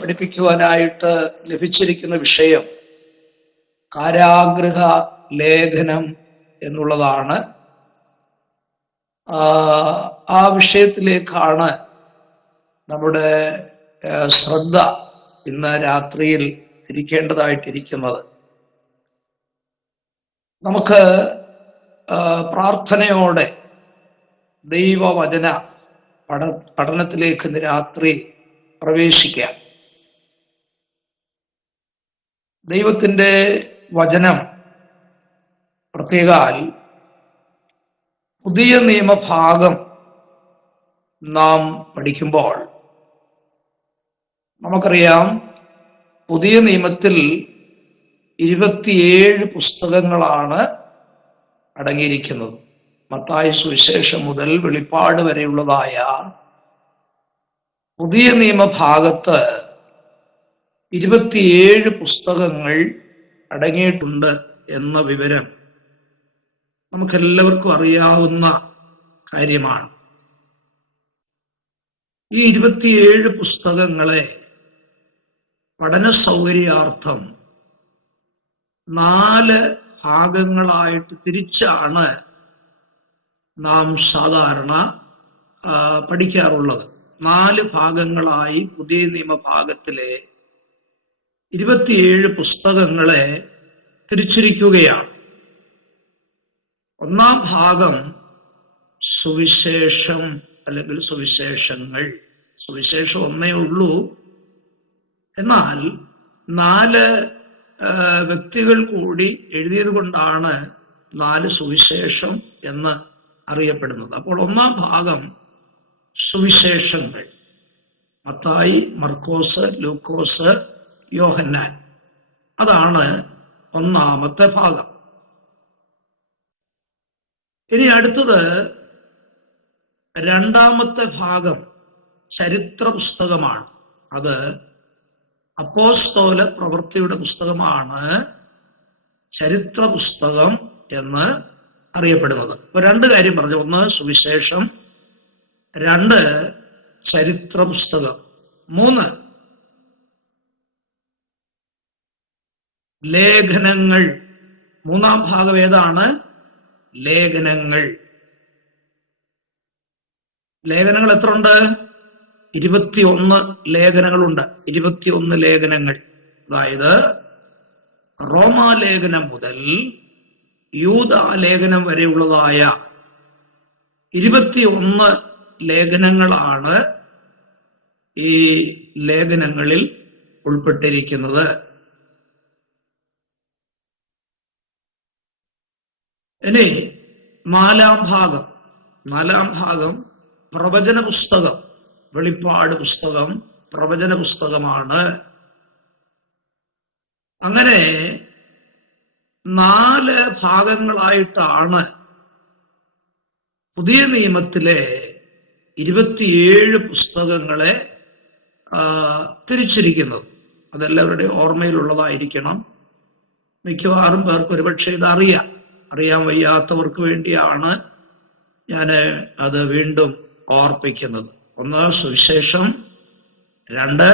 പഠിപ്പിക്കുവാനായിട്ട് ലഭിച്ചിരിക്കുന്ന വിഷയം കാരാഗൃഹ ലേഖനം എന്നുള്ളതാണ്. ആ വിഷയത്തിലേക്കാണ് നമ്മുടെ ശ്രദ്ധ ഇന്ന് രാത്രിയിൽ തിരിക്കേണ്ടതായിട്ടിരിക്കുന്നത്. നമുക്ക് പ്രാർത്ഥനയോടെ ദൈവവചന പഠനത്തിലേക്ക് ഇന്ന് രാത്രി പ്രവേശിക്കാം. ദൈവത്തിൻ്റെ വചനം പ്രത്യേകാൽ പുതിയ നിയമഭാഗം നാം പഠിക്കുമ്പോൾ നമുക്കറിയാം, പുതിയ നിയമത്തിൽ 27 പുസ്തകങ്ങളാണ് അടങ്ങിയിരിക്കുന്നത്. മത്തായി സുവിശേഷം മുതൽ വെളിപ്പാട് വരെയുള്ളതായ പുതിയ നിയമഭാഗത്ത് 27 പുസ്തകങ്ങൾ അടങ്ങിയിട്ടുണ്ട് എന്ന വിവരം നമുക്കെല്ലാവർക്കും അറിയാവുന്ന കാര്യമാണ്. ഈ 27 പുസ്തകങ്ങളെ പഠന സൗകര്യാർത്ഥം 4 ഭാഗങ്ങളായിട്ട് തിരിച്ചാണ് നാം സാധാരണ പഠിക്കാറുള്ളത്. 4 ഭാഗങ്ങളായി പുതിയ നിയമഭാഗത്തിലെ 27 പുസ്തകങ്ങളെ തിരിച്ചിരിക്കുകയാണ്. ഒന്നാം ഭാഗം സുവിശേഷം അല്ലെങ്കിൽ സുവിശേഷങ്ങൾ. സുവിശേഷം ഒന്നേ ഉള്ളൂ, എന്നാൽ 4 വ്യക്തികൾ കൂടി എഴുതിയത് കൊണ്ടാണ് 4 സുവിശേഷം എന്ന് അറിയപ്പെടുന്നത്. അപ്പോൾ ഒന്നാം ഭാഗം സുവിശേഷങ്ങൾ, മത്തായി, മർക്കോസ്, ലൂക്കോസ്, യോഹന്നാൻ. അതാണ് ഒന്നാമത്തെ ഭാഗം. ഇനി അടുത്തത് രണ്ടാമത്തെ ഭാഗം ചരിത്ര പുസ്തകമാണ്. അത് അപ്പോസ്തല പ്രവൃത്തിയുടെ പുസ്തകമാണ് ചരിത്ര പുസ്തകം എന്ന് അറിയപ്പെടുന്നത്. ഇപ്പൊ 2 കാര്യം പറഞ്ഞു. 1 സുവിശേഷം, 2 ചരിത്ര പുസ്തകം, 3 ലേഖനങ്ങൾ. മൂന്നാം ഭാഗം ഏതാണ്? ലേഖനങ്ങൾ. ലേഖനങ്ങൾ എത്ര ഉണ്ട്? 21 ലേഖനങ്ങളുണ്ട്. 21 ലേഖനങ്ങൾ. അതായത് റോമാലേഖനം മുതൽ യൂദാലേഖനം വരെയുള്ളതായ 21 ലേഖനങ്ങളാണ് ഈ ലേഖനങ്ങളിൽ ഉൾപ്പെട്ടിരിക്കുന്നത്. ഇനി നാലാം ഭാഗം പ്രവചന പുസ്തകം. വെളിപ്പാട് പുസ്തകം പ്രവചന പുസ്തകമാണ്. അങ്ങനെ 4 ഭാഗങ്ങളായിട്ടാണ് പുതിയ നിയമത്തിലെ 27 പുസ്തകങ്ങളെ തിരിച്ചിരിക്കുന്നത്. അതെല്ലാവരുടെയും ഓർമ്മയിലുള്ളതായിരിക്കണം. മിക്കവാറും പേർക്ക് ഒരുപക്ഷെ ഇത് അറിയാൻ വയ്യാത്തവർക്ക് വേണ്ടിയാണ് ഞാൻ അത് വീണ്ടും ഓർപ്പിക്കുന്നത്. 1 സുവിശേഷം, 2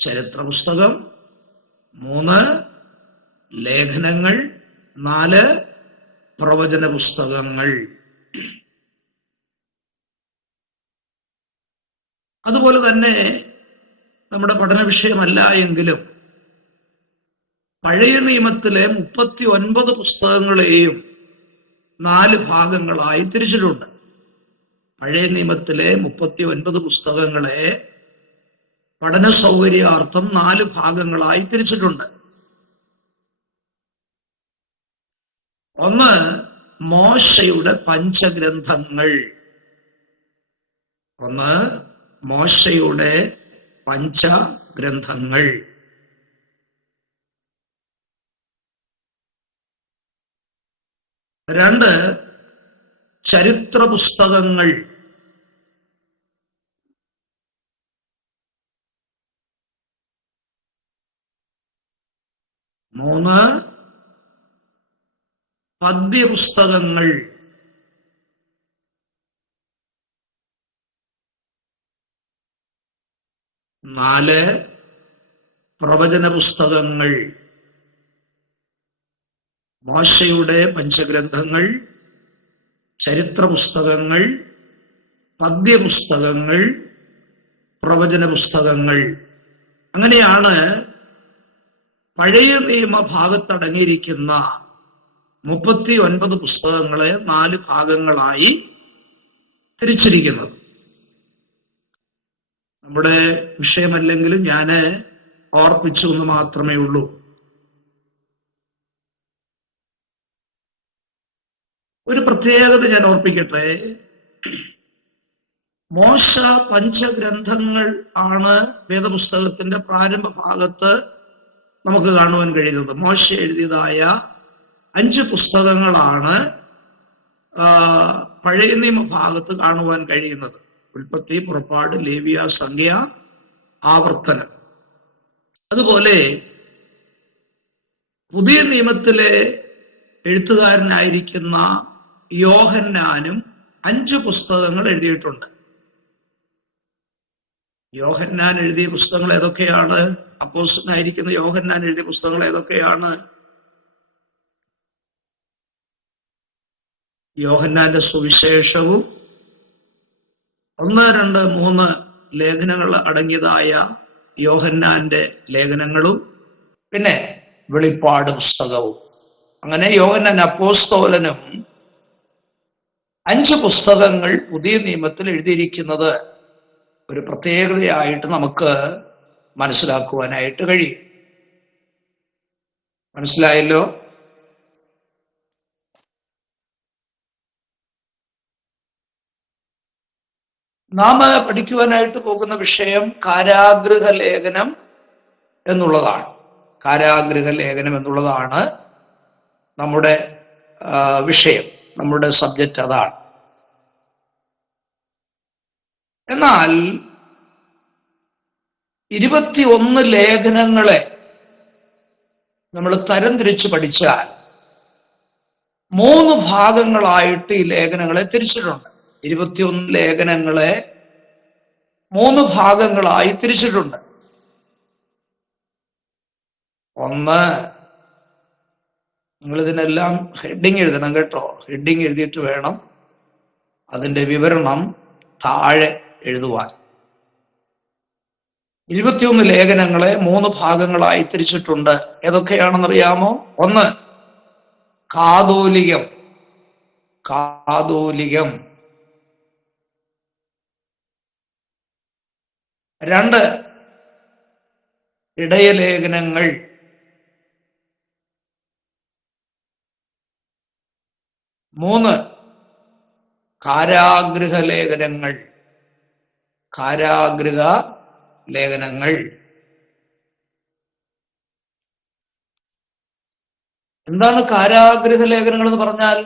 ചരിത്ര പുസ്തകം, 3 ലേഖനങ്ങൾ, 4 പ്രവചന പുസ്തകങ്ങൾ. അതുപോലെ തന്നെ നമ്മുടെ പഠന വിഷയമല്ല എങ്കിലും പഴയ നിയമത്തിലെ 39 പുസ്തകങ്ങളെയും 4 ഭാഗങ്ങളായി തിരിച്ചിട്ടുണ്ട്. പഴയ നിയമത്തിലെ 39 പുസ്തകങ്ങളെ പഠന സൗകര്യാർത്ഥം 4 ഭാഗങ്ങളായി തിരിച്ചിട്ടുണ്ട്. 1 മോശയുടെ പഞ്ചഗ്രന്ഥങ്ങൾ. 1 മോശയുടെ പഞ്ചഗ്രന്ഥങ്ങൾ. 2 ചരിത്ര പുസ്തകങ്ങൾ. 3 പദ്യപുസ്തകങ്ങൾ. 4 പ്രവചന പുസ്തകങ്ങൾ, മോശയുടെ പഞ്ചഗ്രന്ഥങ്ങൾ, ചരിത്ര പുസ്തകങ്ങൾ, പദ്യപുസ്തകങ്ങൾ, പ്രവചന പുസ്തകങ്ങൾ. അങ്ങനെയാണ് പഴയ നിയമ ഭാഗത്തടങ്ങിയിരിക്കുന്ന 39 പുസ്തകങ്ങളെ 4 ഭാഗങ്ങളായി തിരിച്ചിരിക്കുന്നത്. നമ്മുടെ വിഷയമല്ലെങ്കിലും ഞാൻ ഓർപ്പിച്ചു എന്ന് മാത്രമേ ഉള്ളൂ. ഒരു പ്രത്യേകത ഞാൻ ഓർപ്പിക്കട്ടെ. മോശ പഞ്ചഗ്രന്ഥങ്ങൾ ആണ് വേദപുസ്തകത്തിന്റെ പ്രാരംഭ ഭാഗത്ത് നമുക്ക് കാണുവാൻ കഴിയുന്നത്. മോശ എഴുതിയതായ 5 പുസ്തകങ്ങളാണ് പഴയ നിയമ ഭാഗത്ത് കാണുവാൻ കഴിയുന്നത്. ഉൽപ്പത്തി, പുറപ്പാട്, ലേവ്യ, സംഖ്യ, ആവർത്തനം. അതുപോലെ പുതിയ നിയമത്തിലെ എഴുത്തുകാരനായിരിക്കുന്ന യോഹന്നാനും 5 പുസ്തകങ്ങൾ എഴുതിയിട്ടുണ്ട്. യോഹന്നാൻ എഴുതിയ പുസ്തകങ്ങൾ ഏതൊക്കെയാണ്? അപ്പോസ്തലനായിരിക്കുന്ന യോഹന്നാൻ എഴുതിയ പുസ്തകങ്ങൾ ഏതൊക്കെയാണ്? യോഹന്നാന്റെ സുവിശേഷവും 1, 2, 3 ലേഖനങ്ങൾ അടങ്ങിയതായ യോഹന്നാന്റെ ലേഖനങ്ങളും പിന്നെ വെളിപ്പാട് പുസ്തകവും. അങ്ങനെ യോഹന്നാൻ അപ്പോസ്തലനും 5 പുസ്തകങ്ങൾ പുതിയ നിയമത്തിൽ എഴുതിയിരിക്കുന്നത് ഒരു പ്രത്യേകതയായിട്ട് നമുക്ക് മനസ്സിലാക്കുവാനായിട്ട് കഴിയും. മനസ്സിലായല്ലോ? നാം പഠിക്കുവാനായിട്ട് പോകുന്ന വിഷയം കാരാഗൃഹ ലേഖനം എന്നുള്ളതാണ്. കാരാഗൃഹ ലേഖനം എന്നുള്ളതാണ് നമ്മുടെ വിഷയം, നമ്മുടെ സബ്ജക്റ്റ് അതാണ്. എന്നാൽ 21 ലേഖനങ്ങളെ നമ്മൾ തരംതിരിച്ച് പഠിച്ചാൽ 3 ഭാഗങ്ങളായിട്ട് ഈ ലേഖനങ്ങളെ തിരിച്ചിട്ടുണ്ട്. 21 ലേഖനങ്ങളെ 3 ഭാഗങ്ങളായി തിരിച്ചിട്ടുണ്ട്. ഒന്ന്, നിങ്ങൾ ഇതിനെല്ലാം ഹെഡിങ് എഴുതണം കേട്ടോ. ഹെഡിങ് എഴുതിയിട്ട് വേണം അതിന്റെ വിവരണം താഴെ എഴുതുവാൻ. 21 ലേഖനങ്ങളെ 3 ഭാഗങ്ങളായി തിരിച്ചിട്ടുണ്ട്. ഏതൊക്കെയാണെന്നറിയാമോ? 1, കാതോലികം. 2, ഇടയലേഖനങ്ങൾ. 3, കാരാഗൃഹ ലേഖനങ്ങൾ. എന്താണ് കാരാഗൃഹ ലേഖനങ്ങൾ എന്ന് പറഞ്ഞാൽ?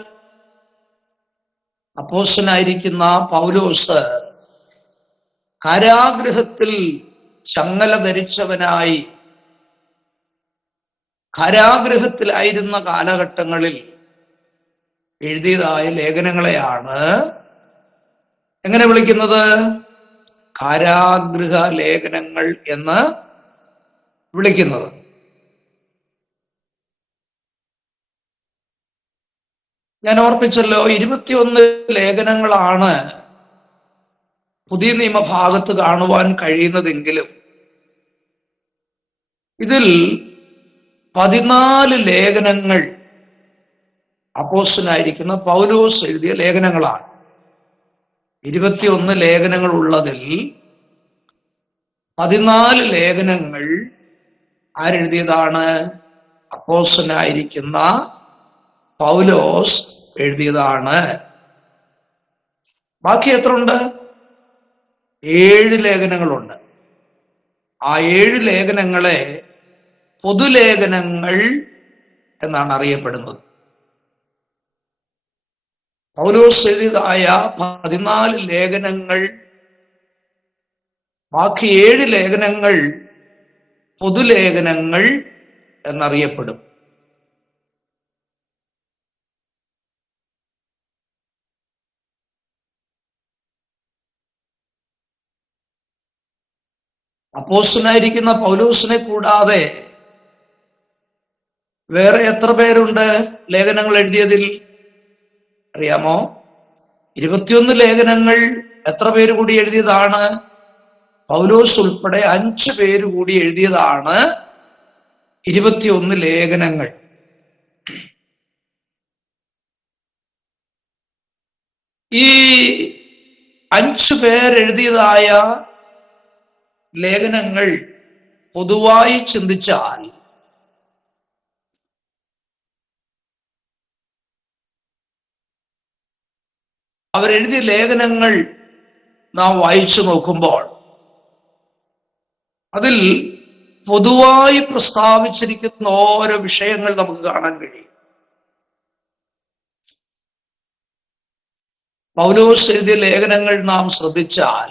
അപ്പോസ്തലനായിരിക്കുന്ന പൗലോസ് കാരാഗൃഹത്തിൽ ചങ്ങല ധരിച്ചവനായി കാരാഗൃഹത്തിലായിരുന്ന കാലഘട്ടങ്ങളിൽ എഴുതിയതായ ലേഖനങ്ങളെയാണ് എങ്ങനെ വിളിക്കുന്നത്? കാരാഗൃഹ ലേഖനങ്ങൾ എന്ന് വിളിക്കുന്നത്. ഞാൻ ഓർപ്പിച്ചല്ലോ, 21 ലേഖനങ്ങളാണ് പുതിയ നിയമഭാഗത്ത് കാണുവാൻ കഴിയുന്നതെങ്കിലും ഇതിൽ 14 ലേഖനങ്ങൾ അപ്പോസ്തലനായിരിക്കുന്ന പൗലോസ് എഴുതിയ ലേഖനങ്ങളാണ്. 21 ലേഖനങ്ങൾ ഉള്ളതിൽ 14 ലേഖനങ്ങൾ ആരെഴുതിയതാണ്? അപ്പോസ്തലനായിരിക്കുന്ന പൗലോസ് എഴുതിയതാണ്. ബാക്കി എത്ര ഉണ്ട്? 7 ലേഖനങ്ങളുണ്ട്. ആ 7 ലേഖനങ്ങളെ പൊതുലേഖനങ്ങൾ എന്നാണ് അറിയപ്പെടുന്നത്. പൗലോസ് എഴുതിയതായ 14 ലേഖനങ്ങൾ, ബാക്കി 7 ലേഖനങ്ങൾ പൊതുലേഖനങ്ങൾ എന്നറിയപ്പെടും. അപ്പോസ്തലനായിരിക്കുന്ന പൗലോസിനെ കൂടാതെ വേറെ എത്ര പേരുണ്ട് ലേഖനങ്ങൾ എഴുതിയതിൽ? അറിയാമോ? 21 ലേഖനങ്ങൾ എത്ര പേര് കൂടി എഴുതിയതാണ്? പൗലോസ് ഉൾപ്പെടെ 5 പേര് കൂടി എഴുതിയതാണ് 21 ലേഖനങ്ങൾ. ഈ 5 പേരെഴുതിയതായ ലേഖനങ്ങൾ പൊതുവായി ചിന്തിച്ചാൽ അവരെഴുതിയ ലേഖനങ്ങൾ നാം വായിച്ചു നോക്കുമ്പോൾ അതിൽ പൊതുവായി പ്രസ്താവിച്ചിരിക്കുന്ന ഓരോ വിഷയങ്ങൾ നമുക്ക് കാണാൻ കഴിയും. പൗലോസ് എഴുതിയ ലേഖനങ്ങൾ നാം ശ്രദ്ധിച്ചാൽ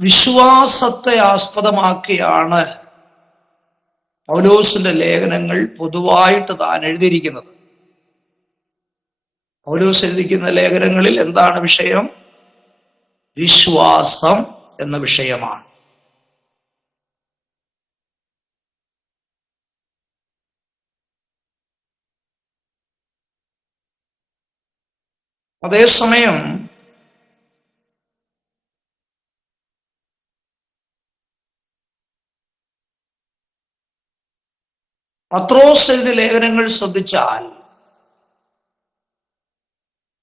വിശ്വാസത്തെ ആസ്പദമാക്കിയാണ് പൗലോസിന്റെ ലേഖനങ്ങൾ പൊതുവായിട്ട് താൻ എഴുതിയിരിക്കുന്നത്. പൗലോസ് എഴുതിക്കുന്ന ലേഖനങ്ങളിൽ എന്താണ് വിഷയം? വിശ്വാസം എന്ന വിഷയമാണ്. അതേസമയം പത്രോസ് എഴുതിയ ലേഖനങ്ങൾ ശ്രദ്ധിച്ചാൽ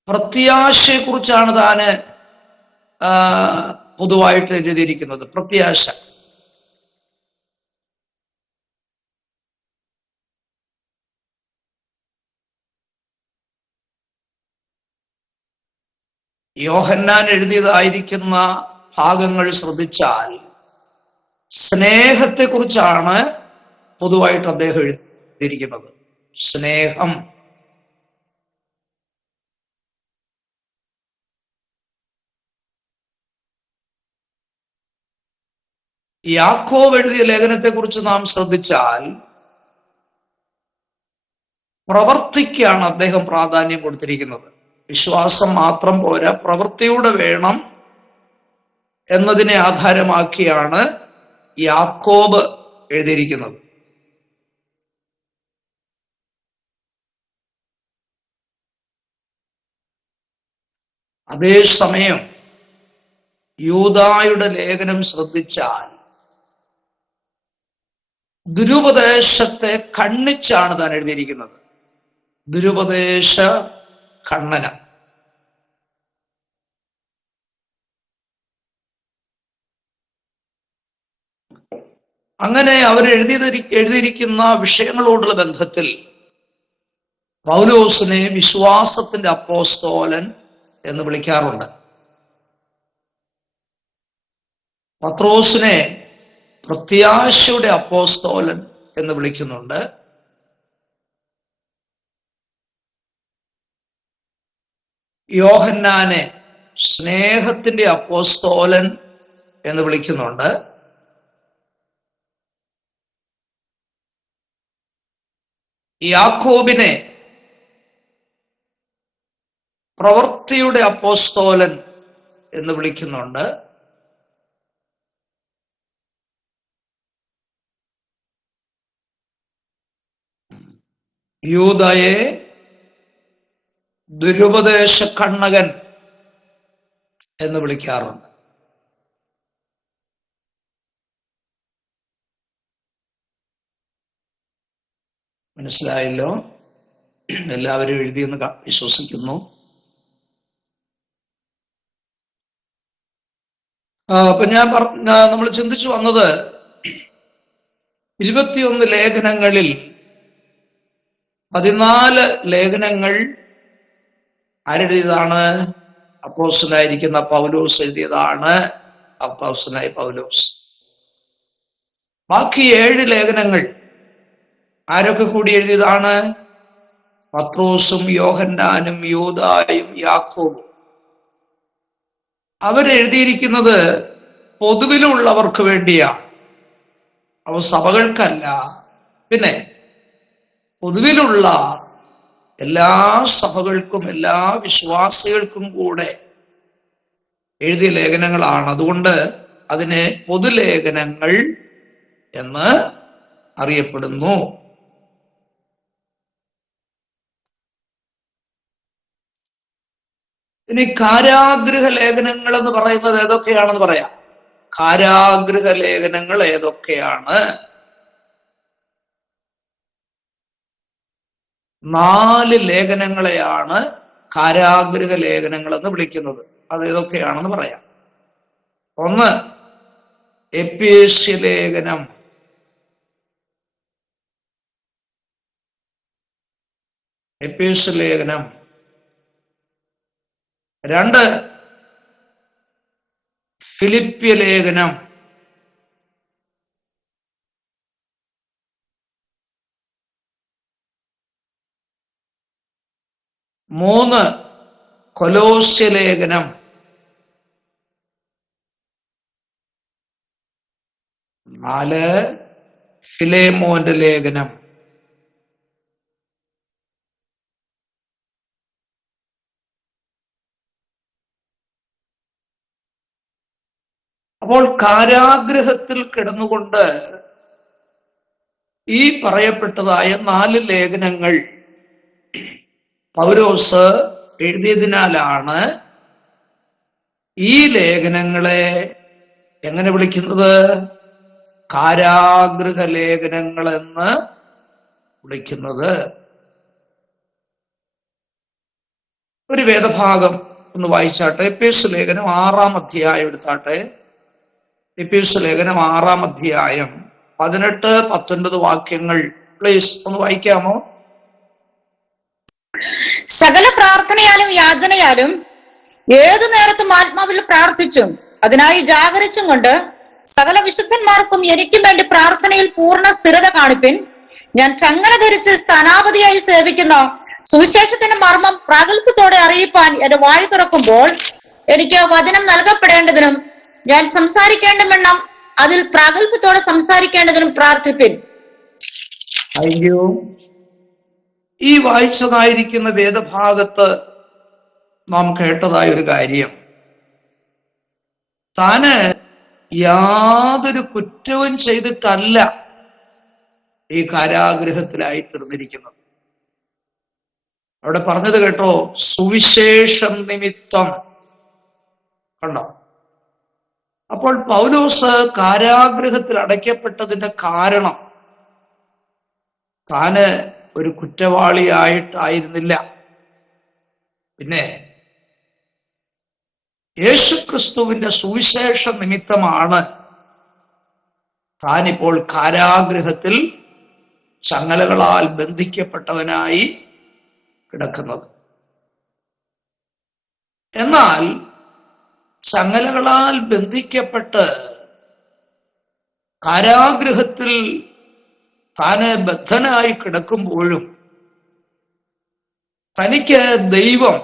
പ്രത്യാശയെക്കുറിച്ചാണ് താന് പൊതുവായിട്ട് എഴുതിയിരിക്കുന്നത്. പ്രത്യാശ. യോഹന്നാൻ എഴുതിയതായിരിക്കുന്ന ഭാഗങ്ങൾ ശ്രദ്ധിച്ചാൽ സ്നേഹത്തെക്കുറിച്ചാണ് പൊതുവായിട്ട് അദ്ദേഹം എഴുതിയിരിക്കുന്നത്. സ്നേഹം. യാക്കോബ് എഴുതിയ ലേഖനത്തെക്കുറിച്ച് നാം ശ്രദ്ധിച്ചാൽ പ്രവൃത്തിക്കാണ് അദ്ദേഹം പ്രാധാന്യം കൊടുത്തിരിക്കുന്നത്. വിശ്വാസം മാത്രം പോരാ, പ്രവൃത്തിയൂടെ വേണം എന്നതിനെ ആധാരമാക്കിയാണ് യാക്കോബ് എഴുതിയിരിക്കുന്നത്. അതേസമയം യൂദായുടെ ലേഖനം ശ്രദ്ധിച്ചാൽ ദുരുപദേശത്തെ ഖണ്ഡിച്ചാണ് താൻ എഴുതിയിരിക്കുന്നത്. ദുരുപദേശ ഖണ്ഡനം. അങ്ങനെ അവർ എഴുതിയിരിക്കുന്ന വിഷയങ്ങളോടുള്ള ബന്ധത്തിൽ പൗലോസിനെ വിശ്വാസത്തിന്റെ അപ്പോസ്തോലൻ എന്ന് വിളിക്കാറുണ്ട്. പത്രോസിനെ പ്രത്യാശയുടെ അപ്പോസ്തോലൻ എന്ന് വിളിക്കുന്നുണ്ട്. യോഹന്നാനെ സ്നേഹത്തിന്റെ അപ്പോസ്തോലൻ എന്ന് വിളിക്കുന്നുണ്ട്. യാക്കോബിനെ പ്രവൃത്തിയുടെ അപ്പോസ്തോലൻ എന്ന് വിളിക്കുന്നുണ്ട്. യൂദയെ ദുരുപദേശ കണ്ണകൻ എന്ന് വിളിക്കാറുണ്ട്. മനസ്സിലായല്ലോ? എല്ലാവരും എഴുതിയെന്ന് വിശ്വസിക്കുന്നു. അപ്പൊ നമ്മൾ ചിന്തിച്ചു വന്നത് 21 ലേഖനങ്ങളിൽ 14 ലേഖനങ്ങൾ ആരെഴുതിയതാണ്? അപ്പോസ്തലനായിരിക്കുന്ന പൗലോസ് എഴുതിയതാണ്. അപ്പോസ്തലനായ പൗലോസ്. ബാക്കി 7 ലേഖനങ്ങൾ ആരൊക്കെ കൂടി എഴുതിയതാണ്? പത്രോസും യോഹന്നാനും യൂദായും യാക്കോബും. അവരെഴുതിയിരിക്കുന്നത് പൊതുവിലുള്ളവർക്ക് വേണ്ടിയാണ്. അവ സഭകൾക്കല്ല. പിന്നെ പൊതുവിലുള്ള എല്ലാ സഭകൾക്കും എല്ലാ വിശ്വാസികൾക്കും കൂടെ എഴുതിയ ലേഖനങ്ങളാണ്. അതുകൊണ്ട് അതിനെ പൊതുലേഖനങ്ങൾ എന്ന് അറിയപ്പെടുന്നു. ഇനി കാരാഗൃഹ ലേഖനങ്ങൾ എന്ന് പറയുന്നത് ഏതൊക്കെയാണെന്ന് പറയാം. കാരാഗൃഹ ലേഖനങ്ങൾ ഏതൊക്കെയാണ്? 4 ലേഖനങ്ങളെയാണ് കാരാഗൃഹ ലേഖനങ്ങൾ എന്ന് വിളിക്കുന്നത്. അത് ഏതൊക്കെയാണെന്ന് പറയാം. 1 എഫേസ്യലേഖനം, എഫേസ്യലേഖനം. 2 ഫിലിപ്പ്യലേഖനം. 3 കൊലോസ്യലേഖനം. 4 ഫിലേമോന്റെ ലേഖനം. അപ്പോൾ കാരാഗൃഹത്തിൽ കിടന്നുകൊണ്ട് ഈ പറയപ്പെട്ടതായ 4 ലേഖനങ്ങൾ പൗലോസ് എഴുതിയതിനാലാണ് ഈ ലേഖനങ്ങളെ എങ്ങനെ വിളിക്കുന്നത്? കാരാഗൃഹ ലേഖനങ്ങൾ എന്ന് വിളിക്കുന്നത്. ഒരു വേദഭാഗം ഒന്ന് വായിച്ചാട്ടെ. എഫേസ്യ ലേഖനം 6-ാം അധ്യായം എടുത്താട്ടെ. എഫേസ്യ ലേഖനം 6-ാം അധ്യായം 18-19 വാക്യങ്ങൾ പ്ലീസ് ഒന്ന് വായിക്കാമോ? സകല പ്രാർത്ഥനയാലും യാചനയാലും ഏതു നേരത്തും ആത്മാവിൽ പ്രാർത്ഥിച്ചും അതിനായി ജാഗരിച്ചും കൊണ്ട് സകല വിശുദ്ധന്മാർക്കും എനിക്കും വേണ്ടി പ്രാർത്ഥനയിൽ പൂർണ്ണ സ്ഥിരത കാണിപ്പിൻ. ഞാൻ ചങ്ങല ധരിച്ച് സ്ഥാനാപതിയായി സേവിക്കുന്ന സുവിശേഷത്തിന്റെ മർമ്മം പ്രാഗൽഭ്യത്തോടെ അറിയിപ്പാൻ എന്റെ വായു തുറക്കുമ്പോൾ എനിക്ക് വചനം നൽകപ്പെടേണ്ടതിനും ഞാൻ സംസാരിക്കേണ്ടവണ്ണം അതിൽ പ്രാഗൽഭ്യത്തോടെ സംസാരിക്കേണ്ടതിനും പ്രാർത്ഥിപ്പിൻ. അയ്യോ, ഈ വായിച്ചതായിരിക്കുന്ന വേദഭാഗത്ത് നാം കേട്ടതായ ഒരു കാര്യം, താന് യാതൊരു കുറ്റവും ചെയ്തിട്ടല്ല ഈ കാരാഗൃഹത്തിലായി തീർന്നിരിക്കുന്നത്. അവിടെ പറഞ്ഞത് കേട്ടോ, സുവിശേഷം നിമിത്തം. കണ്ടോ? അപ്പോൾ പൗലോസ് കാരാഗൃഹത്തിൽ അടയ്ക്കപ്പെട്ടതിന്റെ കാരണം താന് ഒരു കുറ്റവാളിയായിട്ടായിരുന്നില്ല. പിന്നെ യേശുക്രിസ്തുവിന്റെ സുവിശേഷ നിമിത്തമാണ് താനിപ്പോൾ കാരാഗൃഹത്തിൽ ചങ്ങലകളാൽ ബന്ധിക്കപ്പെട്ടവനായി കിടക്കുന്നത്. എന്നാൽ ചങ്ങലകളാൽ ബന്ധിക്കപ്പെട്ട് കാരാഗൃഹത്തിൽ താന് ബദ്ധനായി കിടക്കുമ്പോഴും തനിക്ക് ദൈവം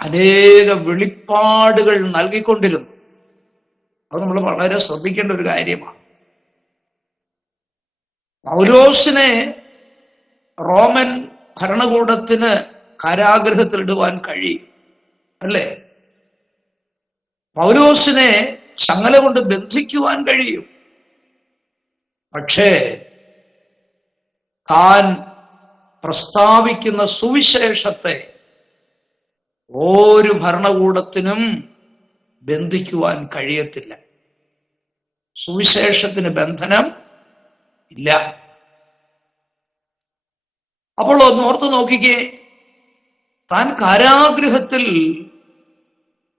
അനേക വെളിപ്പാടുകൾ നൽകിക്കൊണ്ടിരുന്നു. അത് നമ്മൾ വളരെ ശ്രദ്ധിക്കേണ്ട ഒരു കാര്യമാണ്. പൗലോസിനെ റോമൻ ഭരണകൂടത്തിന് കാരാഗൃഹത്തിലിടുവാൻ കഴിയും, അല്ലേ? പൗലോസിനെ ചങ്ങല കൊണ്ട് ബന്ധിക്കുവാൻ കഴിയും. പക്ഷേ താൻ പ്രസ്താവിക്കുന്ന സുവിശേഷത്തെ ഒരു ഭരണകൂടത്തിനും ബന്ധിക്കുവാൻ കഴിയത്തില്ല. സുവിശേഷത്തിന് ബന്ധനം ഇല്ല. അപ്പോൾ ഒന്ന് ഓർത്തു നോക്കിക്കേ, താൻ കാരാഗൃഹത്തിൽ